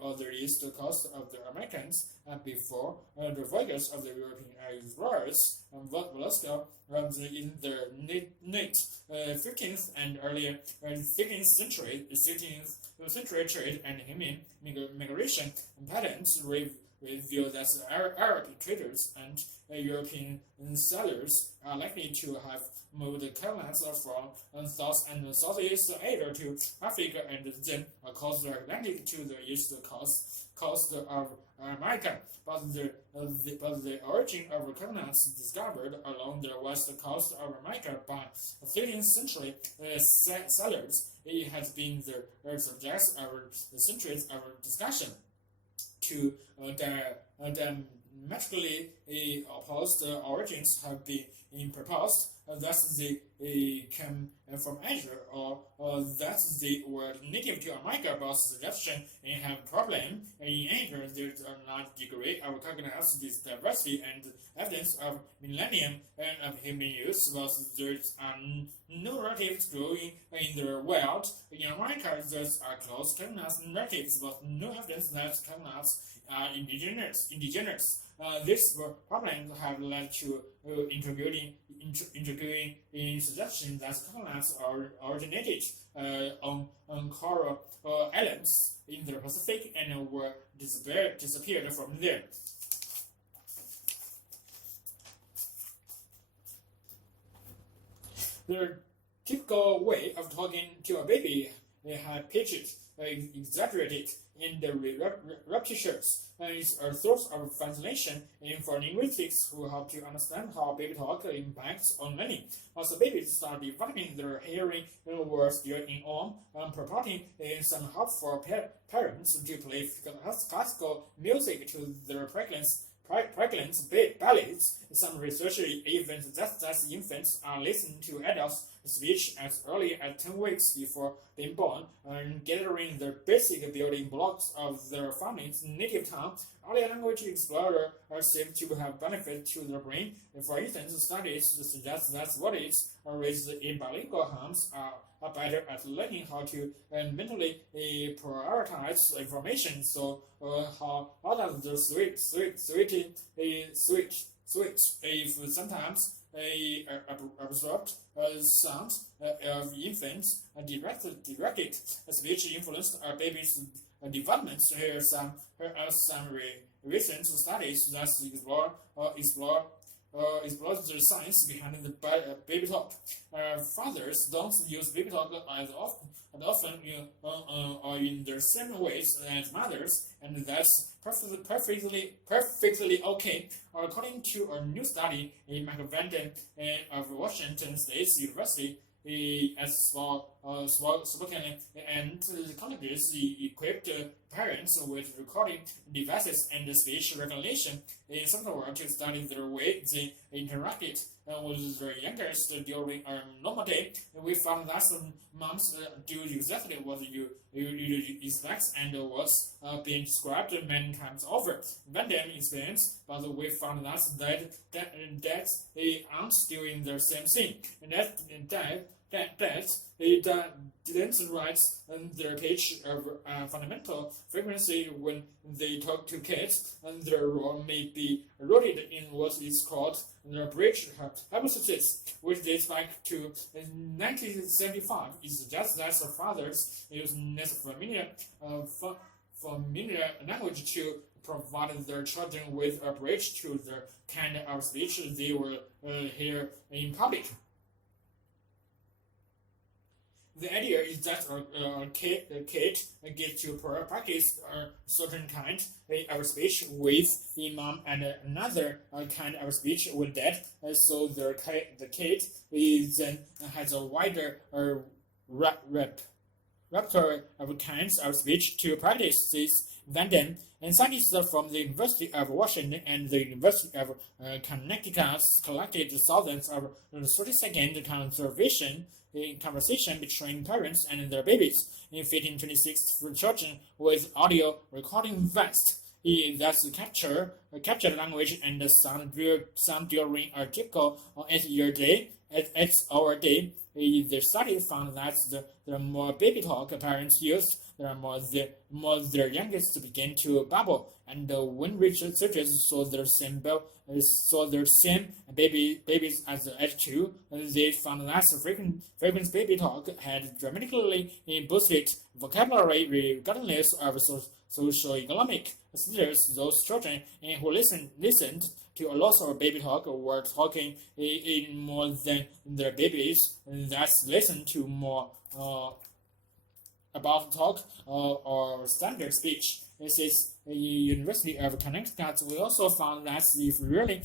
or the east coast of the Americas before the voyage of the European explorers Velasco in the late 15th and early 16th century trade and human migration patterns reveal that Arab traders and European settlers are likely to have moved coconuts from South and Southeast Asia to Africa and then across the Atlantic to the east coast of America. But the origin of coconuts discovered along the west coast of America by 13th century settlers, it has been the subject of centuries of discussion. To diametrically opposed origins have been proposed. That they came from Asia, or that they were native to America. But suggestion have a problem. In Asia, there's a large degree of coconuts diversity and evidence of millennium of human use, but there are no relatives growing in the wild. In America, there are close coconut relatives, but no evidence that coconuts are indigenous. These problems have led to introducing suggestion that coconuts originated on coral islands in the Pacific and were disappeared from there. The typical way of talking to a baby high-pitched exaggerated and repetitious, is a source of fascination for linguistics who help to understand how baby talk impacts on learning. As babies start developing their hearing words still in on, purporting some help for parents to play classical music to their pregnant ballads. Some research even suggests that infants are listening to adults' speech as early as 10 weeks before being born, and gathering the basic building blocks of their family's native tongue. Early language explorers seem to have benefit to the brain. For instance, studies suggest that bodies raised in bilingual homes are better at learning how to mentally prioritize information. So, how does the switch if sometimes absorbed sound of infants directed speech influenced a baby's development. Here are some recent studies that explore the science behind the baby talk. Fathers don't use baby talk as often or in the same ways as mothers, and that's perfectly okay. According to a new study in McVanden of Washington State University, as Spokane and colleges equipped parents with recording devices and speech recognition software to study the way they interacted with their youngest during a normal day. We found that moms do exactly what you expect and what's being described many times over. Random experience, but we found that they aren't doing the same thing, and that they didn't write their page of fundamental frequency when they talk to kids, and their role may be rooted in what is called the bridge hypothesis, which dates back to 1975. It suggests that fathers use less familiar language to provide their children with a bridge to the kind of speech they will hear in public. The idea is that a kid gets to practice a certain kind of speech with mom and another kind of speech with dad, so the kid then has a wider repertoire of kinds of speech to practice this. Then, and scientists from the University of Washington and the University of Connecticut collected thousands of 30-second conversation between parents and their babies in 1526 children with audio recording vest. Thus captured language and sound during a typical 8-hour day. The study found that the more baby talk parents use, the more their youngest begin to babble. And when researchers saw their same babies as age 2, they found that frequent baby talk had dramatically boosted vocabulary regardless of socioeconomic status. Those children who listened to a lot of baby talk were talking in more than their babies that listened to more about talk or standard speech. This is the University of Connecticut. We also found that it really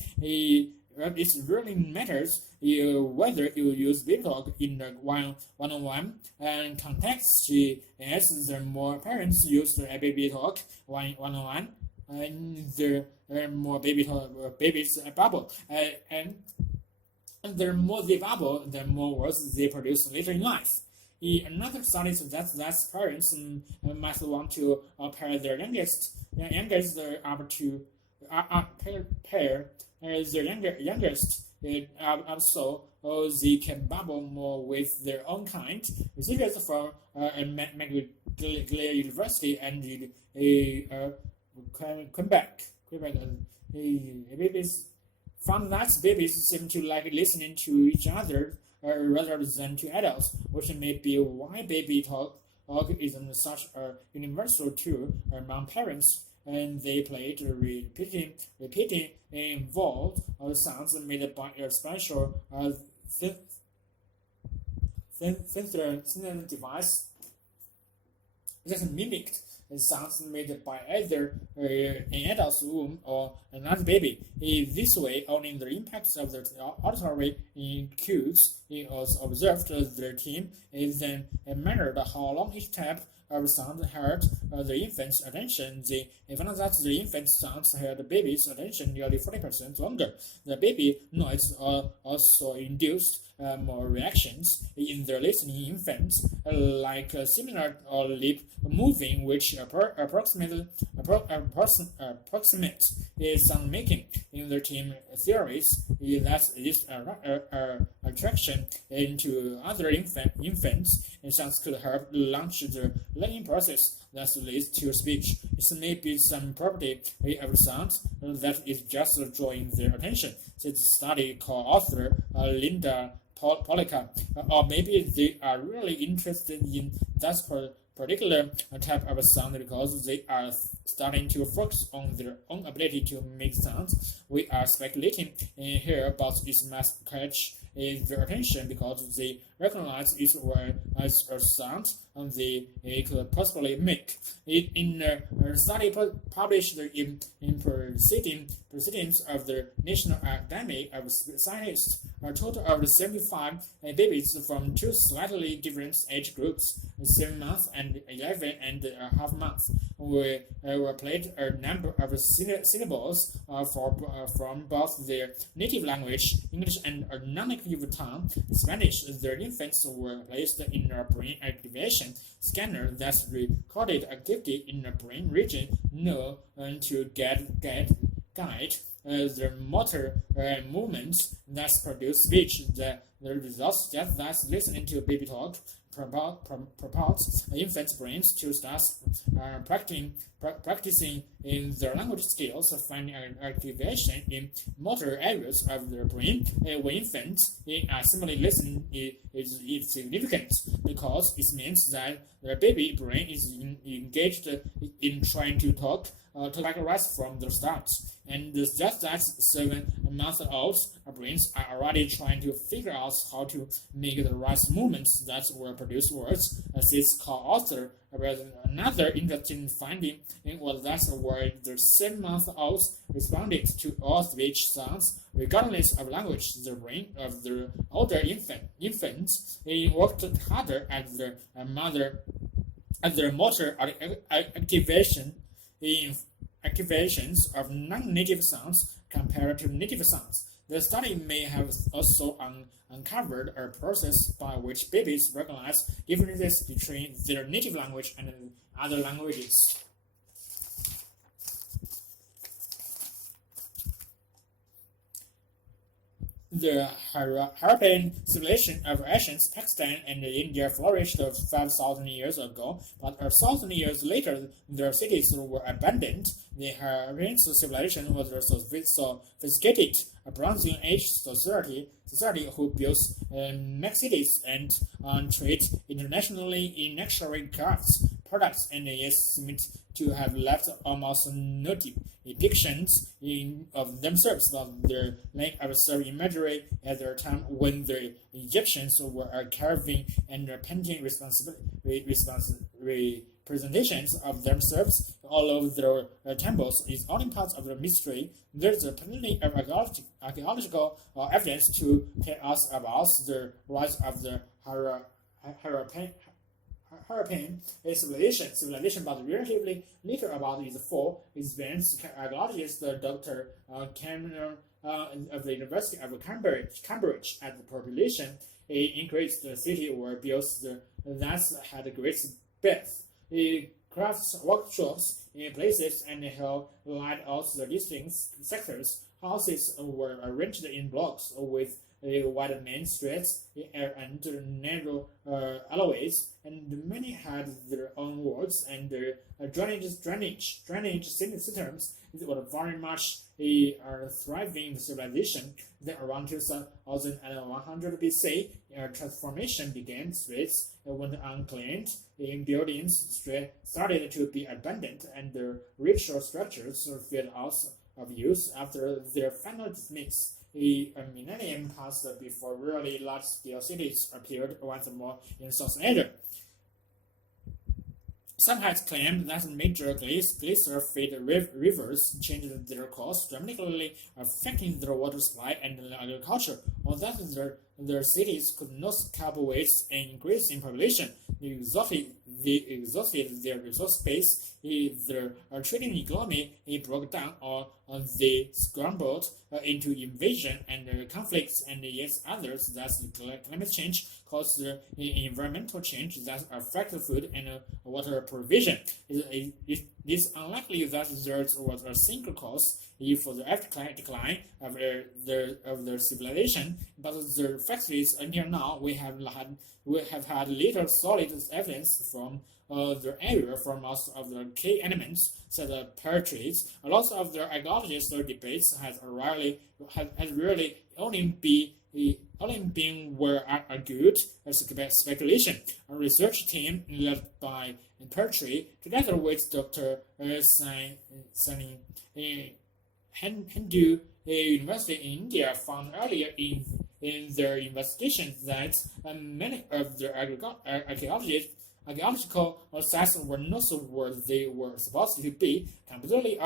matters whether you use baby talk in the one-on-one and context, as the more parents use the baby talk one-on-one, and the more babies babble, and the more they babble, the more words they produce later in life. Another study suggests that parents might want to pair their youngest up to pair their youngest so they can babble more with their own kind. Researchers from McGill University and Quebec babies found that babies seem to like listening to each other rather than to adults, which may be why baby talk isn't such a universal tool among parents. And they played repeating involved sounds made by a special sensor device. that mimicked sounds made by either an adult's womb or another baby. In this way, only the impacts of the auditory cues was observed. The team is then measured how long each type of sound held the infant's attention. They found that the infant sounds held the baby's attention nearly 40% longer. The baby noise also induced more reactions in the listening infants, like similar lip moving, which approximate sound making. In the team theories, that this attraction into other infants sounds could help launch the learning process that leads to speech. It may be some property of sound that is just drawing their attention, said the study co-author Linda Polika, or maybe they are really interested in that particular type of sound because they are starting to focus on their own ability to make sounds. We are speculating here, but it must catch their attention because they recognize it as a sound they could possibly make. In a study published in Proceedings of the National Academy of Sciences, a total of 75 babies from two slightly different age groups, 7 months and 11 and a half months, were played a number of syllables from both their native language, English, and a non-native tongue, Spanish. Their infants were placed in a brain activation scanner that recorded activity in the brain region known to guide the motor movements that produce speech. The results suggest that listening to baby talk propels infants' brains to start practicing in their language skills, finding activation in motor areas of their brain. When infants are simply listening, is significant because it means that their baby brain is engaged in trying to talk like right from the start. And just that 7-month-old brains are already trying to figure out how to make the right movements that will produce words. This co-author another interesting finding was that where the 7-month-olds responded to all speech sounds regardless of language, the brain of the older infants worked harder at the motor activations of non-native sounds compared to native sounds. The study may have also uncovered a process by which babies recognize differences between their native language and other languages. The Harappan civilization of Asian Pakistan and India flourished 5,000 years ago, but 1,000 years later, their cities were abandoned. The Harappan civilization was a sophisticated Bronze Age society who built cities and trade internationally in luxury crafts, products, and is meant to have left almost no depictions of themselves of their lack of self-imagery at the time when the Egyptians were carving and painting representations of themselves all over their temples is only part of the mystery. There's plenty of archaeological evidence to tell us about the rise of the Harappan civilization, but relatively little about its fall. Advanced archaeologist Dr. Cameron of the University of Cambridge at the population increased the city were built that had great breadth. Crafts workshops in places and held laid out the distinct sectors. Houses were arranged in blocks with wide main streets and narrow alleyways, and many had their own wards and drainage systems. It was very much a thriving civilization. Then around 2100 BC, transformation began. Streets went uncleaned, buildings started to be abandoned, and the ritual structures fell out of use after their final dismissal. A millennium passed before really large-scale cities appeared once more in South Asia. Some have claimed that major glacier-fed rivers changed their course, dramatically affecting their water supply and agriculture, or that their cities could not cope with an increasing population. They exhausted their resource base, their trading economy broke down, or they scrambled into invasion and conflicts, and yet others that climate change caused environmental change that affect food and water provision. It is unlikely that there was a single cause for the decline of their civilization, but the fact is, until now, we have had little solid evidence from their area for most of the key elements, said Pertrees. A lot of their ideologies or debates has really only been were argued as speculation. A research team led by Pertree, together with Dr. Hindu University in India, found earlier in their investigation that many of their archaeological sites were not where they were supposed to be, completely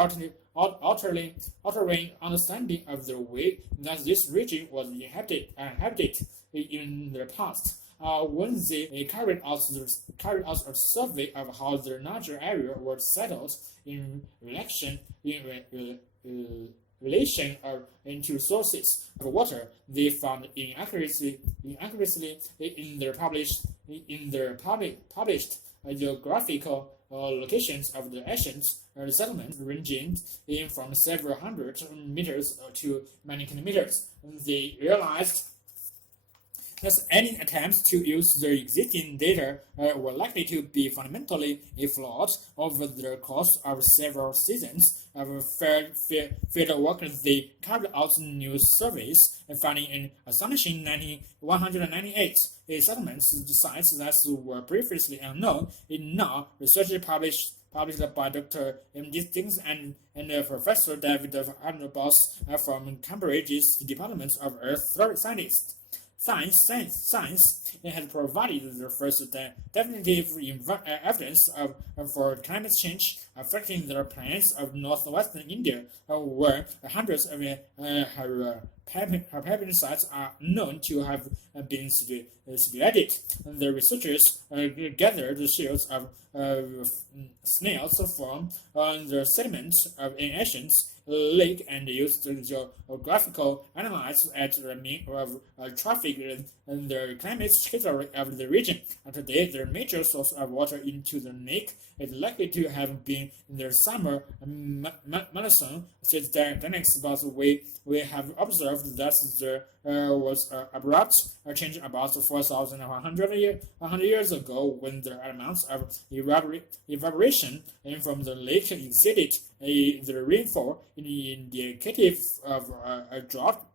altering understanding of the way that this region was inhabited in the past. When they carried out a survey of how the larger area was settled in relation into sources of water, they found inaccuracy in their published geographical locations of the ancient settlements, ranging from several hundred meters to many kilometers. They realized that any attempts to use the existing data were likely to be fundamentally flawed over the course of several seasons of field work. They carried out new surveys, finding an astonishing 198 settlements sites that were previously unknown. In now, research published by Dr. M. Distings and Professor David Arnold from Cambridge's Department of Earth Science has provided the first definitive evidence for climate change affecting the plains of northwestern India, where hundreds of herpetogen sites are known to have been studied. The researchers gathered the shells of snails from the sediments of an ancient lake and used the geographical analysis at the mean of traffic and the climate trajectory of the region. And today, the major source of water into the lake is likely to have been in the summer monsoon. Since dynamics, but we have observed that there was an abrupt change about 4,100 years ago when the amounts of evaporation from the lake exceeded the rainfall, indicative of a drought.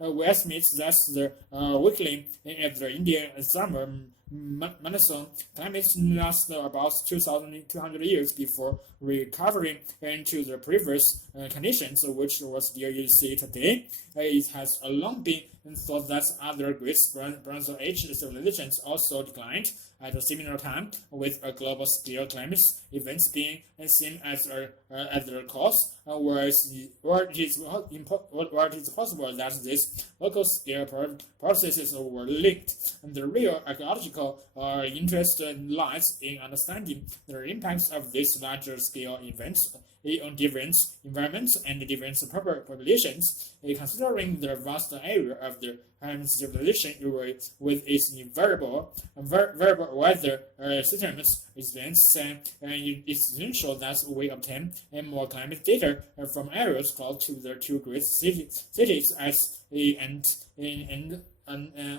We estimate that the weekly of the Indian summer monsoon climate lasts about 2,200 years before recovering into the previous conditions, which was still you see today. It has long been thought that other great Bronze Age civilizations also declined at a similar time, with a global scale climate events being seen as the cause, where it is possible that these local scale processes were linked. And the real archaeological interest lies in understanding the impacts of these larger scale events on different environments and different populations, considering the vast area of the civilization with its variable weather systems events, it's essential that we obtain more climate data from areas close to the two great cities and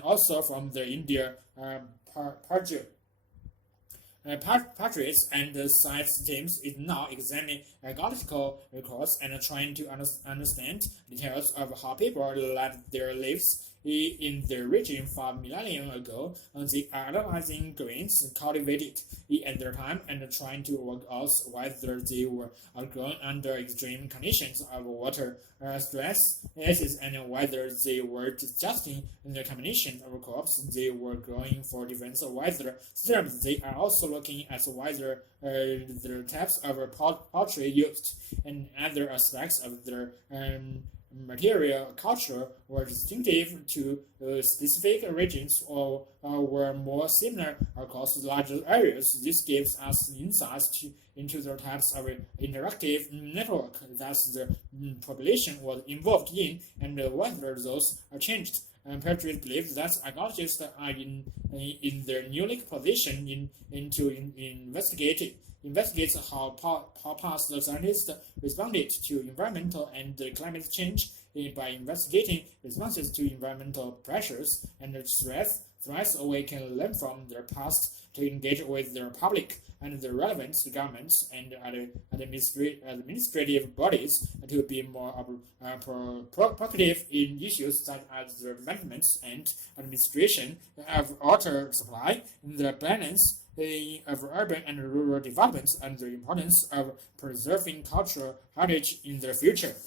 also from the India Patriots and the science teams is now examining archaeological records and trying to understand details of how people led their lives in the region 5 millennia ago. They are analyzing grains cultivated at their time and trying to work out whether they were grown under extreme conditions of water stress, and whether they were adjusting the combination of crops they were growing for different weather systems. They are also looking at whether the types of poultry used and other aspects of their material culture were distinctive to specific regions or were more similar across larger areas. This gives us insights into the types of interactive network that the population was involved in and whether those are changed. Patriots believe that archaeologists are in their unique position to investigate how past scientists responded to environmental and climate change by investigating responses to environmental pressures and threats. We can learn from their past to engage with their public and the relevant governments and administrative bodies to be more proactive in issues such as the management and administration of water supply, the balance of urban and rural developments, and the importance of preserving cultural heritage in the future.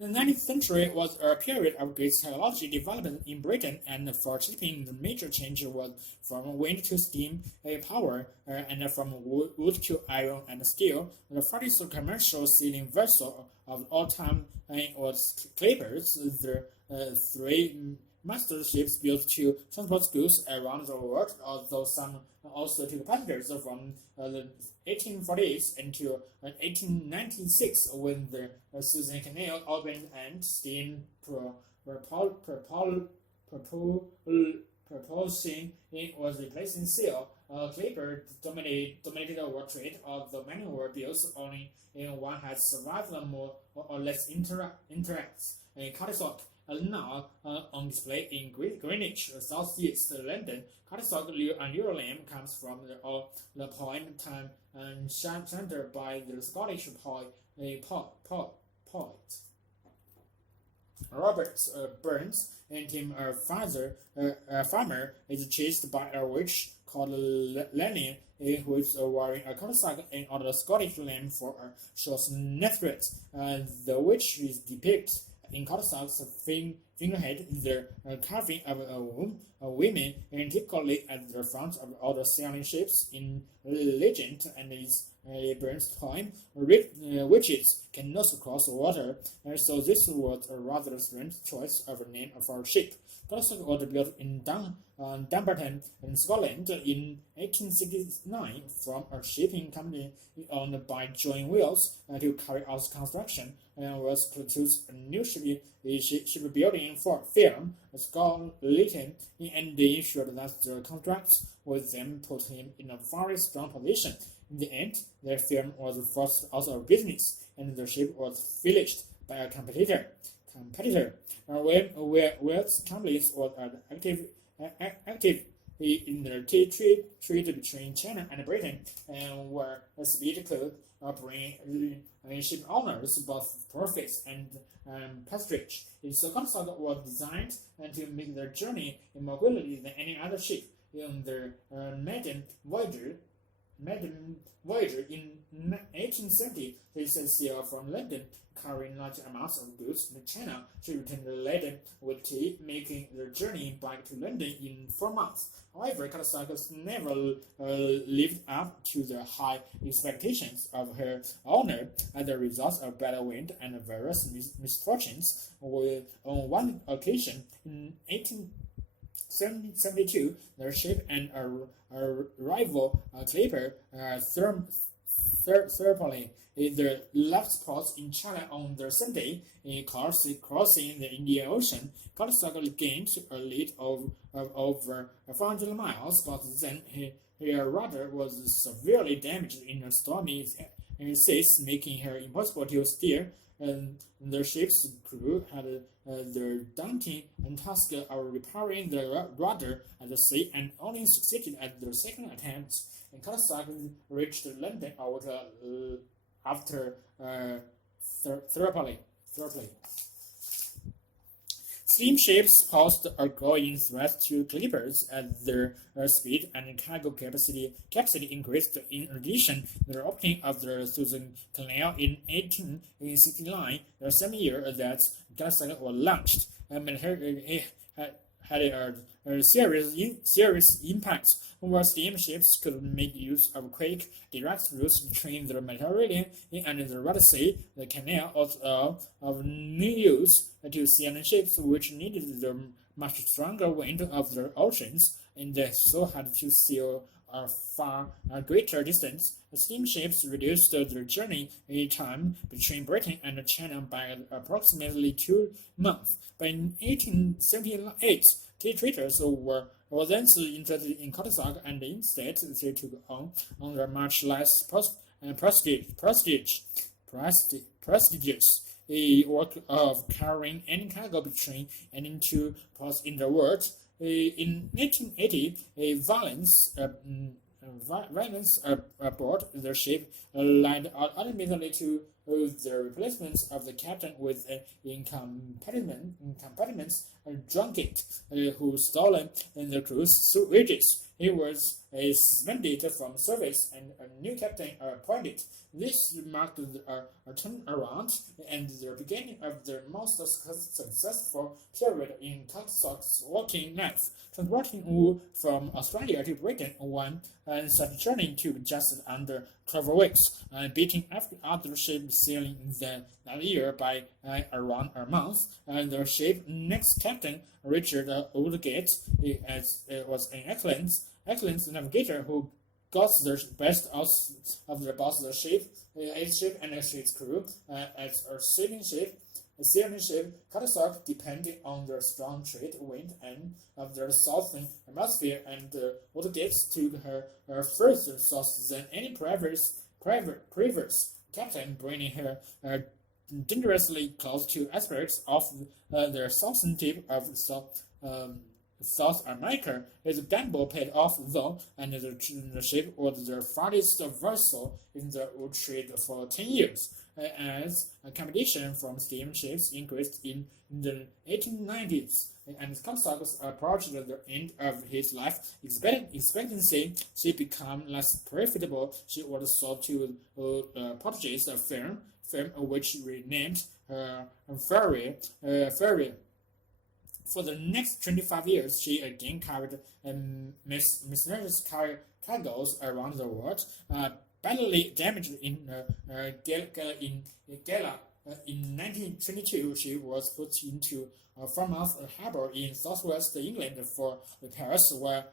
The 19th century was a period of great technology development in Britain, and for shipping, the major change was from wind to steam power, and from wood to iron and steel. The first commercial sailing vessel of all time was clippers. The three master ships built to transport goods around the world, although some also took passengers from the 1840s until 1896 when the Suez Canal opened and steam propulsion was replacing sail. Clipper dominated the world trade of the manual builds. Only one has survived more or less interacts. Cartisock now on display in Greenwich, southeast London. Cartisock new name comes from the point time centered by the Scottish poet Robert Burns, and him a farmer is chased by a witch called Lenny, who is wearing a Cartisock and on the Scottish name for a short nephrite. The witch is depicted in Cartisock's figurehead, the carving of a woman, and typically at the front of all the sailing ships in legend, and is Burns' poem. Witches cannot cross water, and so this was a rather strange choice of a name for a ship. Cartisock was built in Dumbarton, in Scotland, in 1869 from a shipping company owned by John Wills to carry out construction, and was produced a new shipbuilding firm, Scotland, and they ensured that the contracts with them put him in a very strong position. In the end, their firm was forced out of business, and the ship was finished by a competitor. Wills companies was active in the trade between China and Britain, and were a speed could bring ship owners both profits and prestige. So Cartisock was designed to make their journey more quickly than any other ship. In the maiden voyager in 1870, they set sail from London, carrying large amounts of goods to China. She returned laden with tea, making the journey back to London in 4 months. However, Cartisock never lived up to the high expectations of her owner as a result of bad wind and various misfortunes. On one occasion, in 1872, their ship and a rival clipper Thermopylae the left port in China on the Sunday, crossing the Indian Ocean. Cartisock gained a lead of over 400 miles, but then her rudder was severely damaged in a stormy seas, making her impossible to steer. the ship's crew had their daunting task of repairing the rudder at the sea and only succeeded at their second attempt. And Kawasaki reached London after Therapy. Steamships posed a growing threat to clippers as their speed and cargo capacity increased. In addition, the opening of the Suez Canal in 1869, the same year that Kawasaki was launched, had a serious impact where steamships could make use of quick, direct routes between the Mediterranean and the Red Sea. The canal was of new use to sailing ships which needed the much stronger wind of the oceans, and so had to sail a far greater distance. Steamships reduced their journey time between Britain and China by approximately 2 months. By 1878, tea traders were then interested in Kawasaki, and instead they took on the much less prestigious work of carrying any cargo between any two ports in the world. In 1880, violence aboard the ship led ultimately to the replacement of the captain with an incompetent drunkard who stole the crew's wages. He was suspended from service and a new captain appointed. This marked a turnaround and the beginning of the most successful period in Kawasaki's working life. Transporting wool from Australia to Britain, one such journey took just under 12 weeks, beating every other ship sailing that year by around a month. The ship's next captain, Richard Woodgate, was an excellent navigator who got the best out of the both the ship, its ship, and its crew. As a sailing ship, Kawasaki depended on the strong trade wind and of the southern hemisphere, and Woodgate took her further south than any previous captain, bringing her dangerously close to aspects of the southern tip of South America. His gamble paid off though, and the ship was the farthest vessel in the wool trade for 10 years. As competition from steamships increased in the 1890s, and Kawasaki approached the end of his life expectancy, she became less profitable. She was sold to Portuguese firm which renamed her Ferry. For the next 25 years, she again carried miscellaneous cargoes around the world. Badly damaged in Gala. In 1922, she was put into Falmouth Harbour in southwest England for repairs, where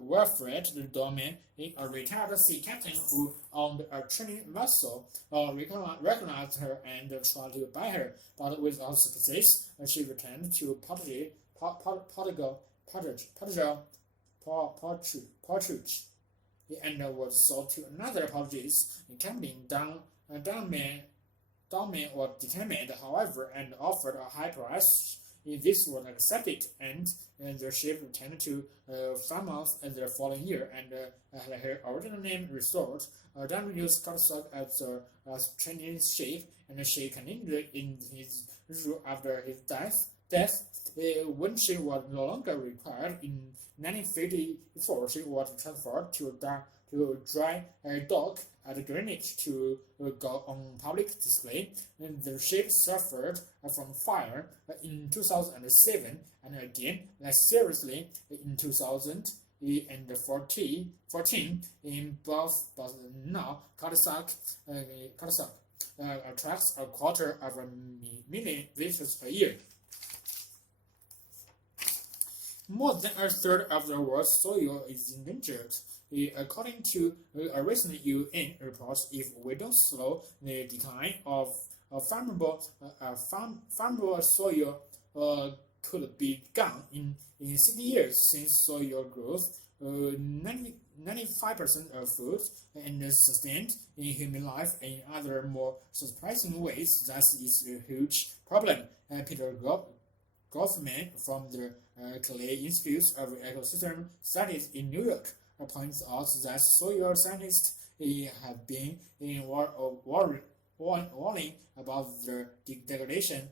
Wilfred Dorman, a retired sea captain who owned a training vessel, recognized her and tried to buy her, but without success. She returned to Portugal, and was sold to another Portuguese company. Dorman was determined, however, and offered a high price. This was accepted, and the ship returned to Falmouth the following year and had her original name restored. Dorman used Kawasaki as a training ship, and she continued in his role after his death. When she was no longer required in 1954, she was transferred to dry dock at Greenwich to go on public display. And the ship suffered from fire in 2007 and again less seriously in 2014. In both, but now Kawasaki attracts 250,000 visitors per year. More than a third of the world's soil is endangered. According to a recent UN report, if we don't slow the decline of farmable soil, could be gone in 60 years, since soil growth 95% of food and sustained in human life in other more surprising ways. That is a huge problem. Peter Goffman from the Clay Institute of Ecosystem Studies in New York points out that soil scientists have been warning about the degradation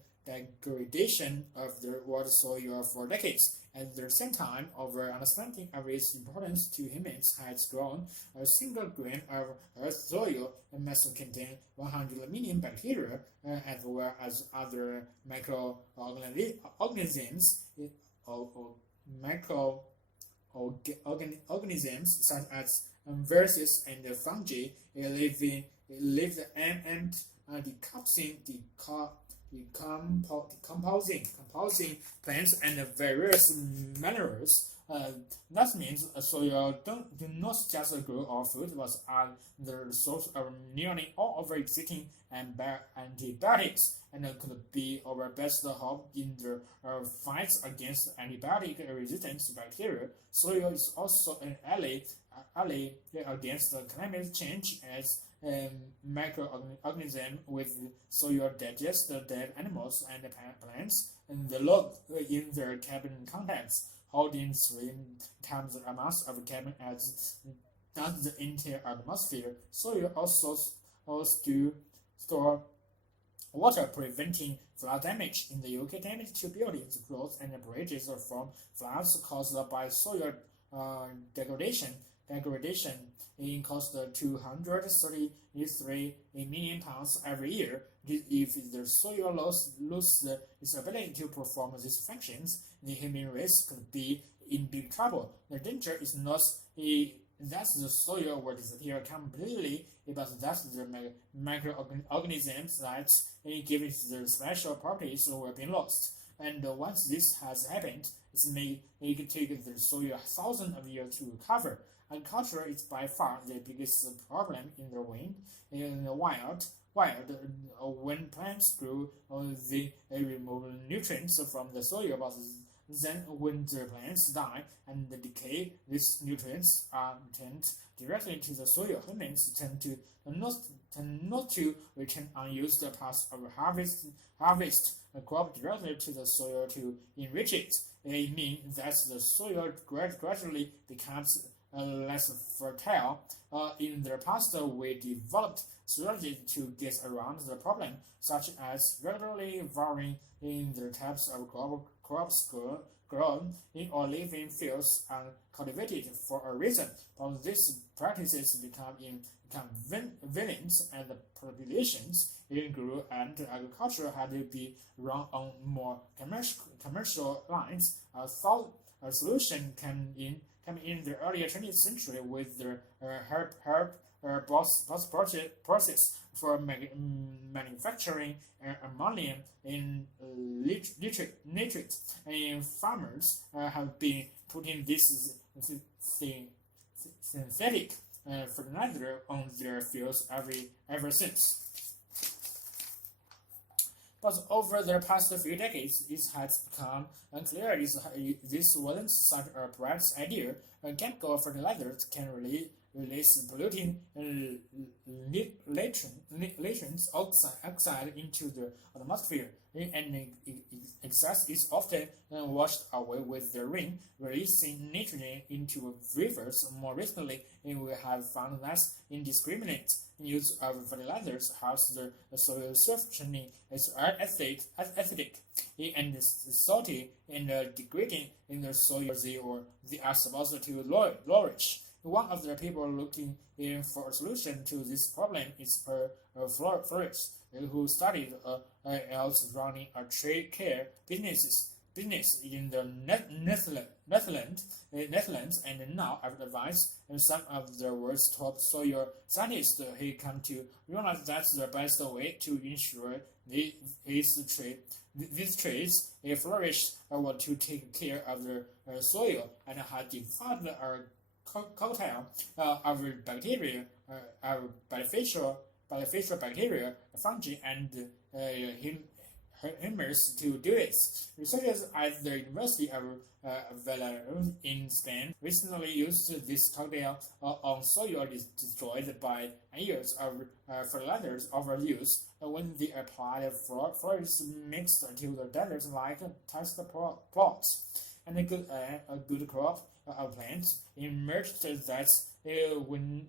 of the water soil for decades. At the same time, our understanding of its importance to humans has grown. A single grain of earth soil must contain 100 million bacteria, as well as other microorganisms, microorganisms such as viruses and fungi live and decomposing plants and various minerals. That means soil do not just grow our food, but are the source of nearly all of existing antibiotics, and could be our best hope in the fight against antibiotic resistant bacteria. Soil is also an ally against climate change, as microorganisms with soil digest dead animals and plants and the log in their carbon contents, holding 3 times the amount of carbon as does the entire atmosphere. Soil also store water, preventing flood damage. In the UK, damage to buildings, roads, and bridges from floods caused by soil degradation costs 233 million pounds every year. If the soil loses its ability to perform these functions, the human race could be in big trouble. The danger is not that the soil will disappear completely, but that the microorganisms that give it the special properties will be lost. And once this has happened, it may take the soil thousands of years to recover. Agriculture is by far the biggest problem in the wild. When plants grow, they remove nutrients from the soil, but then when the plants die and decay, these nutrients are turned directly to the soil. Humans tend not to return unused parts of harvest a crop directly to the soil to enrich it. It means that the soil gradually becomes less fertile. In the past, we developed strategies to get around the problem, such as regularly varying in the types of crops grown in or living fields and cultivated for a reason. But these practices become inconvenient, and the populations grew, and agriculture had to be run on more commercial lines. A solution came in the early 20th century with the herb process for manufacturing ammonium in nitrate, and farmers have been putting this synthetic fertilizer on their fields ever since. But over the past few decades, it has become unclear this wasn't such a bright idea. Chemical fertilizers can release polluting nitrogen oxide into the atmosphere, and excess is often washed away with the rain, releasing nitrogen into rivers. More recently, we have found that indiscriminate use of fertilizers helps the soil softening its acidic and salty and degrading in the soil they are supposed to nourish. One of the people looking in for a solution to this problem is Flores, who studied Ielts running a tree care business in the Netherlands, and now, after advice and some of the world's top soil scientists, he come to realize that's the best way to ensure these trees flourish or to take care of the soil, and had developed a cocktail of bacteria, beneficial bacteria, fungi, and humors to do it. Researchers at the University of Valladolid in Spain recently used this cocktail on soil destroyed by years of fertilizers overuse when they applied fluids mixed to the desert like test plots. And a good crop of plants emerged that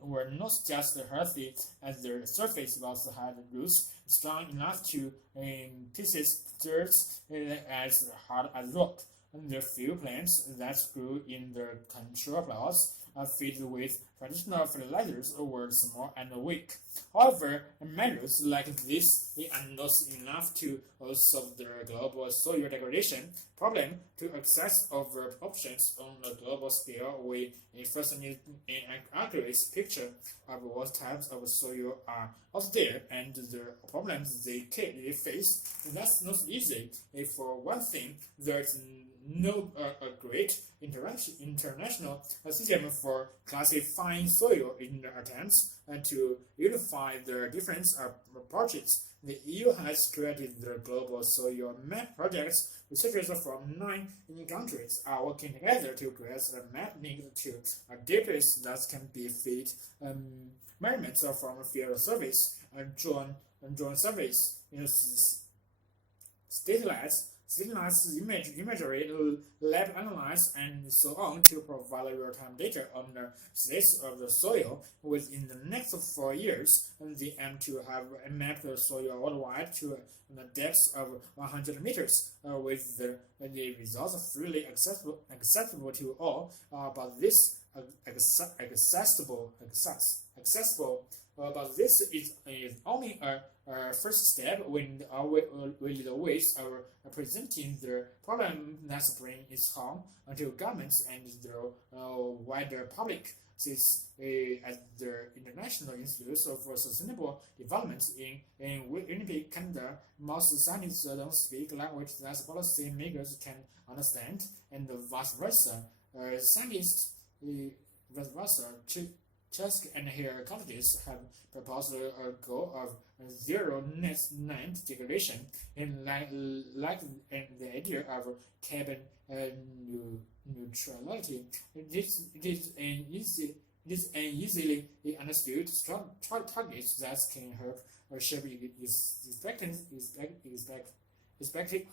were not just healthy as their surface also had roots strong enough to pieces dirt as hard as rock. And the few plants that grew in the control plots filled with traditional fertilizers were small and weak. However, measures like this are not enough to solve the global soil degradation problem. To access over options on a global scale, we first need an accurate picture of what types of soil are out there and the problems they face. That's not easy. For one thing, there's no great international system for classifying soil in attempts to unify the different approaches. The EU has created the Global Soil Map Project. Researchers from 9 countries are working together to create a map linked to a database that can be fed measurements from field surveys, drone surveys, stateless imagery, lab analysis, and so on to provide real-time data on the state of the soil. Within the next 4 years, they aim to have mapped the soil worldwide to the depth of 100 meters, with the results freely accessible to all. But this but this is only a first step. When we always are presenting the problem that brings its harm to governments and the wider public. Since at the International Institute for Sustainable Development in Winnipeg, Canada, most scientists don't speak language that policy makers can understand, and vice versa. Scientists, Tusk and her colleagues have proposed a goal of zero net degradation, and like the idea of carbon neutrality. It is an easily understood target that can help shape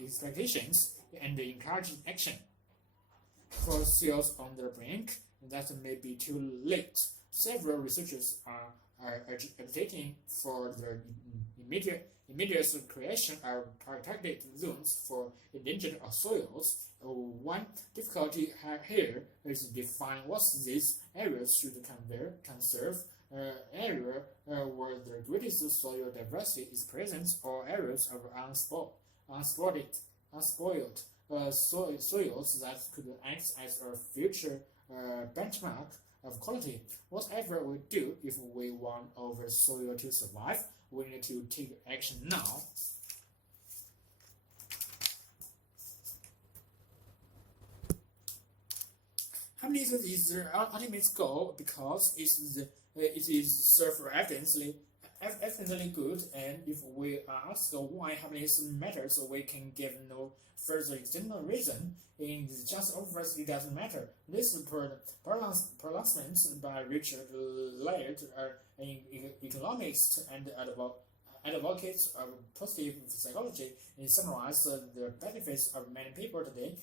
expectations and encourage action. For seals on the brink, that may be too late. Several researchers are agitating for the immediate creation of protected zones for endangered soils. One difficulty here is to define what these areas should conserve. Area where the greatest soil diversity is present, or areas of unspoiled soils that could act as a future benchmark of quality. Whatever we do, if we want our soil to survive, we need to take action now. Happiness is the ultimate goal because it is self-evidently good, and if we ask why happiness matters, we can give no further external reason. It's just obvious it doesn't matter. This pronouncement by Richard Laird, an economist and advocate of positive psychology, summarizes the benefits of many people today.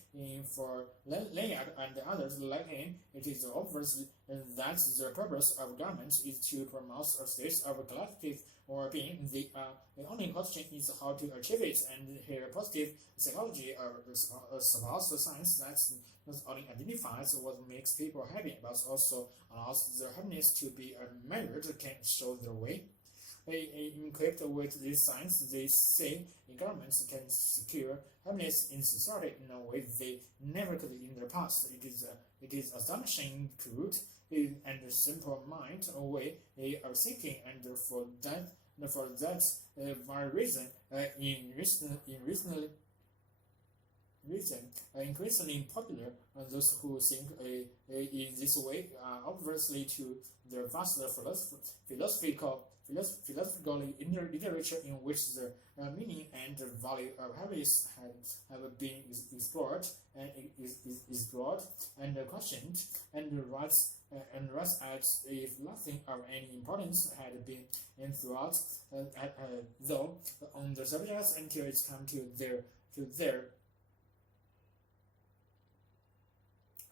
For Laird and others like him, it is obvious that the purpose of government is to promote a state of collective well-being. The only question is how to achieve it, and here positive psychology supports the science that not only identifies what makes people happy, but also allows their happiness to be measured, can show the way. Equipped with this science, they say governments can secure happiness in society in a way they never could in the past. It is astonishing, crude, and simple mind a way of thinking, and for that very reason, in reason increasingly popular. Those who think in this way are obviously to the vast philosophical literature in which the meaning and the value of happiness have been explored and questioned, and rise as if nothing of any importance had been in thought, though on the subjects until it's come to their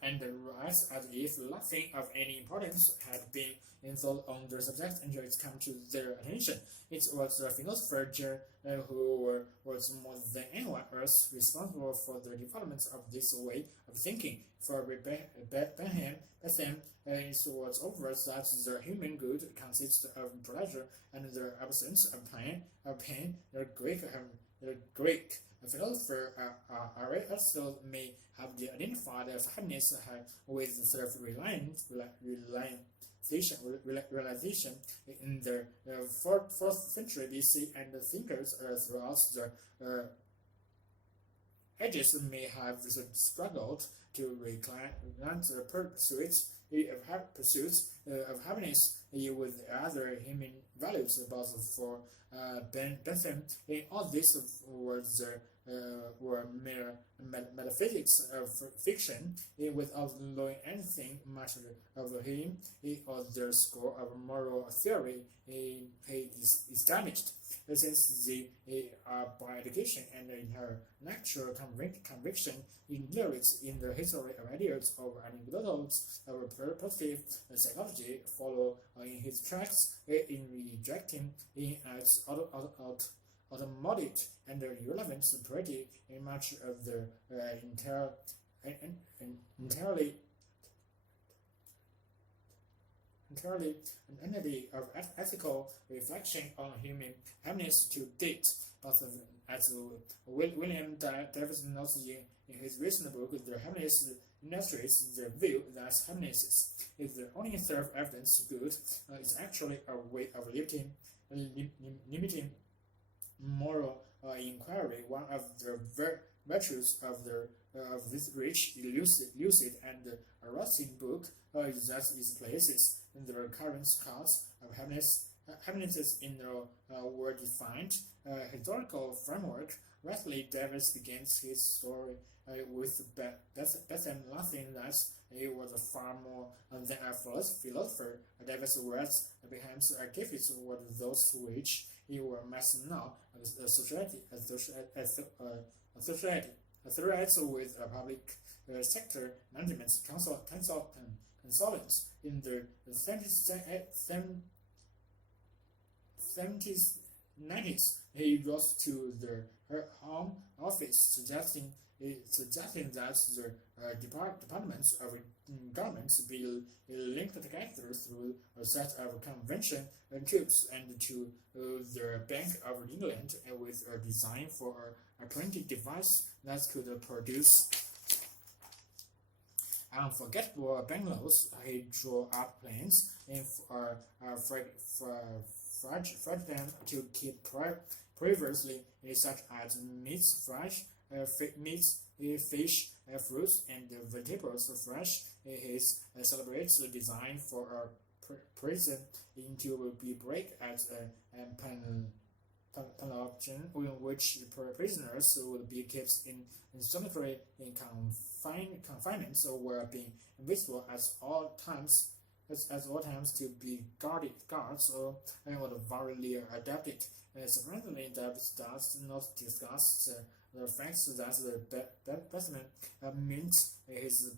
and rise as if nothing of any importance had been in thought on the subject until it's come to their attention. It was the philosopher who was more than anyone else responsible for the development of this way of thinking. For Bentham, it was obvious that the human good consists of pleasure and the absence of pain. The Greek philosopher Aristotle may have identified happiness with self-realization in the 4th century BC, and the thinkers throughout the ages may have struggled to reclaim the pursuits of happiness with other human values. But for Bentham, all this were mere metaphysics of fiction, without knowing anything much of him or the school of moral theory he established. Since they are by education and in her natural conviction in lyrics in the history of ideas of anecdotes of positive psychology, follow in his tracks in rejecting in as automated and irrelevant pretty much of the entirely an entity of ethical reflection on human happiness to date. But as William Davis notes in his recent book, The Happiness Industries, the view that happiness is the only self-evident good is actually a way of limiting moral inquiry. One of the virtues of this rich, lucid, and arresting book is that it places the current cause of happiness in a well-defined historical framework. Wesley Davis begins his story with Bentham nothing that he was far more than a philosopher. Davis words becomes gifts were those which he must now associated with a public sector management consultants. In the 70s, 90s, he rose to her home office, suggesting that the departments of governments be linked together through a set of convention tubes, and to the Bank of England with a design for a printing device that could produce unforgettable banknotes. He drew up plans for them to keep previously such as meats, fish, fruits, and vegetables fresh. He celebrates the design for a prison to be break as a penalty in which prisoners would be kept in solitary confinement, so were being invisible at all times to be guards were very adapted. Surprisingly, Davis does not discuss the fact that the Bentham meant his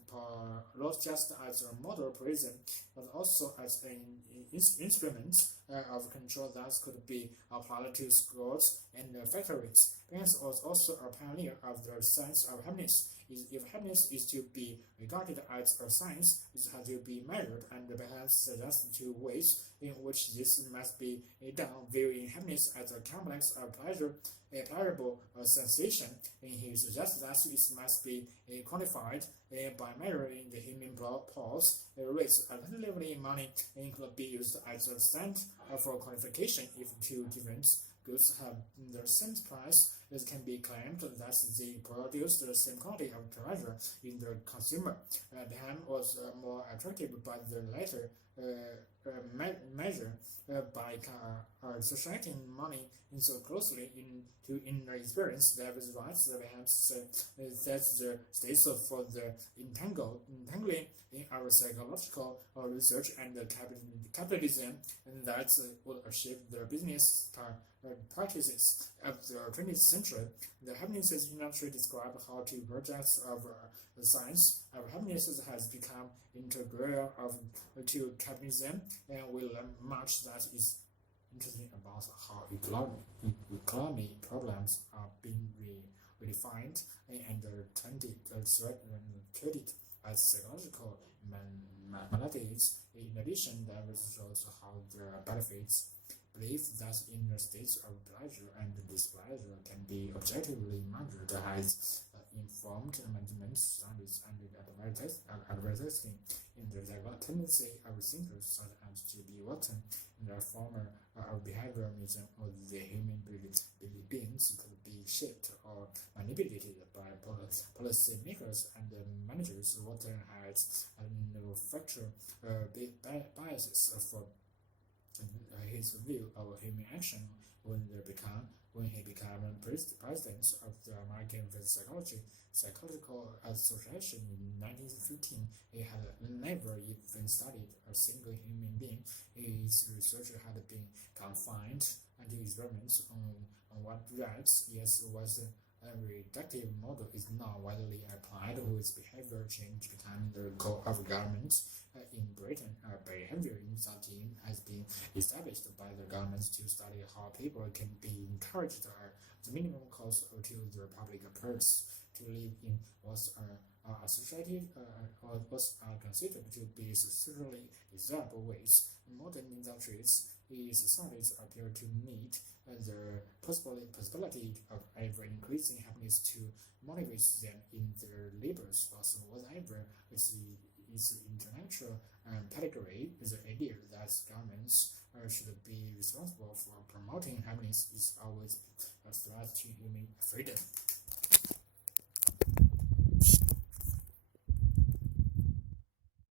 not just as a model prison, but also as an instrument of control that could be applied to schools and factories. Bentham was also a pioneer of the science of happiness. If happiness is to be regarded as a science, it has to be measured, and perhaps suggests two ways in which this must be done, viewing happiness as a complex of pleasurable sensation. He suggests that it must be quantified by measuring the human pulse rates. Alternatively, money could be used as a standard for quantification if two different goods have the same price. it can be claimed that they produce the same quality of pleasure in the consumer. Ham was more attractive by the latter measure by associating money in so closely in the experience that was right that we have that the states for the entangling in our psychological research and capitalism that would achieve the business practices of the 20th century. The happiness industry described how two projects of science of happiness has become integral to capitalism, and we learn much that is interesting about how economy problems are being redefined and treated as psychological maladies. In addition, there shows how the benefits believe that inner states of pleasure and displeasure can be objectively measured has informed management studies and advertising in the tendency of thinkers such as J.B. Watson in the former of behavioralism of the human beings could be shaped or manipulated by policymakers and managers. Watson has manufactured biases for his view of human action when he became president of the American Psychological Association in 1915. He had never even studied a single human being. His research had been confined to experiments on what rats. Yes, was a reductive model is now widely applied with behavior change becoming the goal of government. In Britain, a behavior institute has been established by the government to study how people can be encouraged at the minimum cost to the public purse to live in was associated or was considered to be socially desirable ways. Modern industries societies appear to meet the possibility of ever-increasing happiness to motivate them in their labors. Also, whatever is intellectual category, the idea that governments should be responsible for promoting happiness is always a threat to human freedom.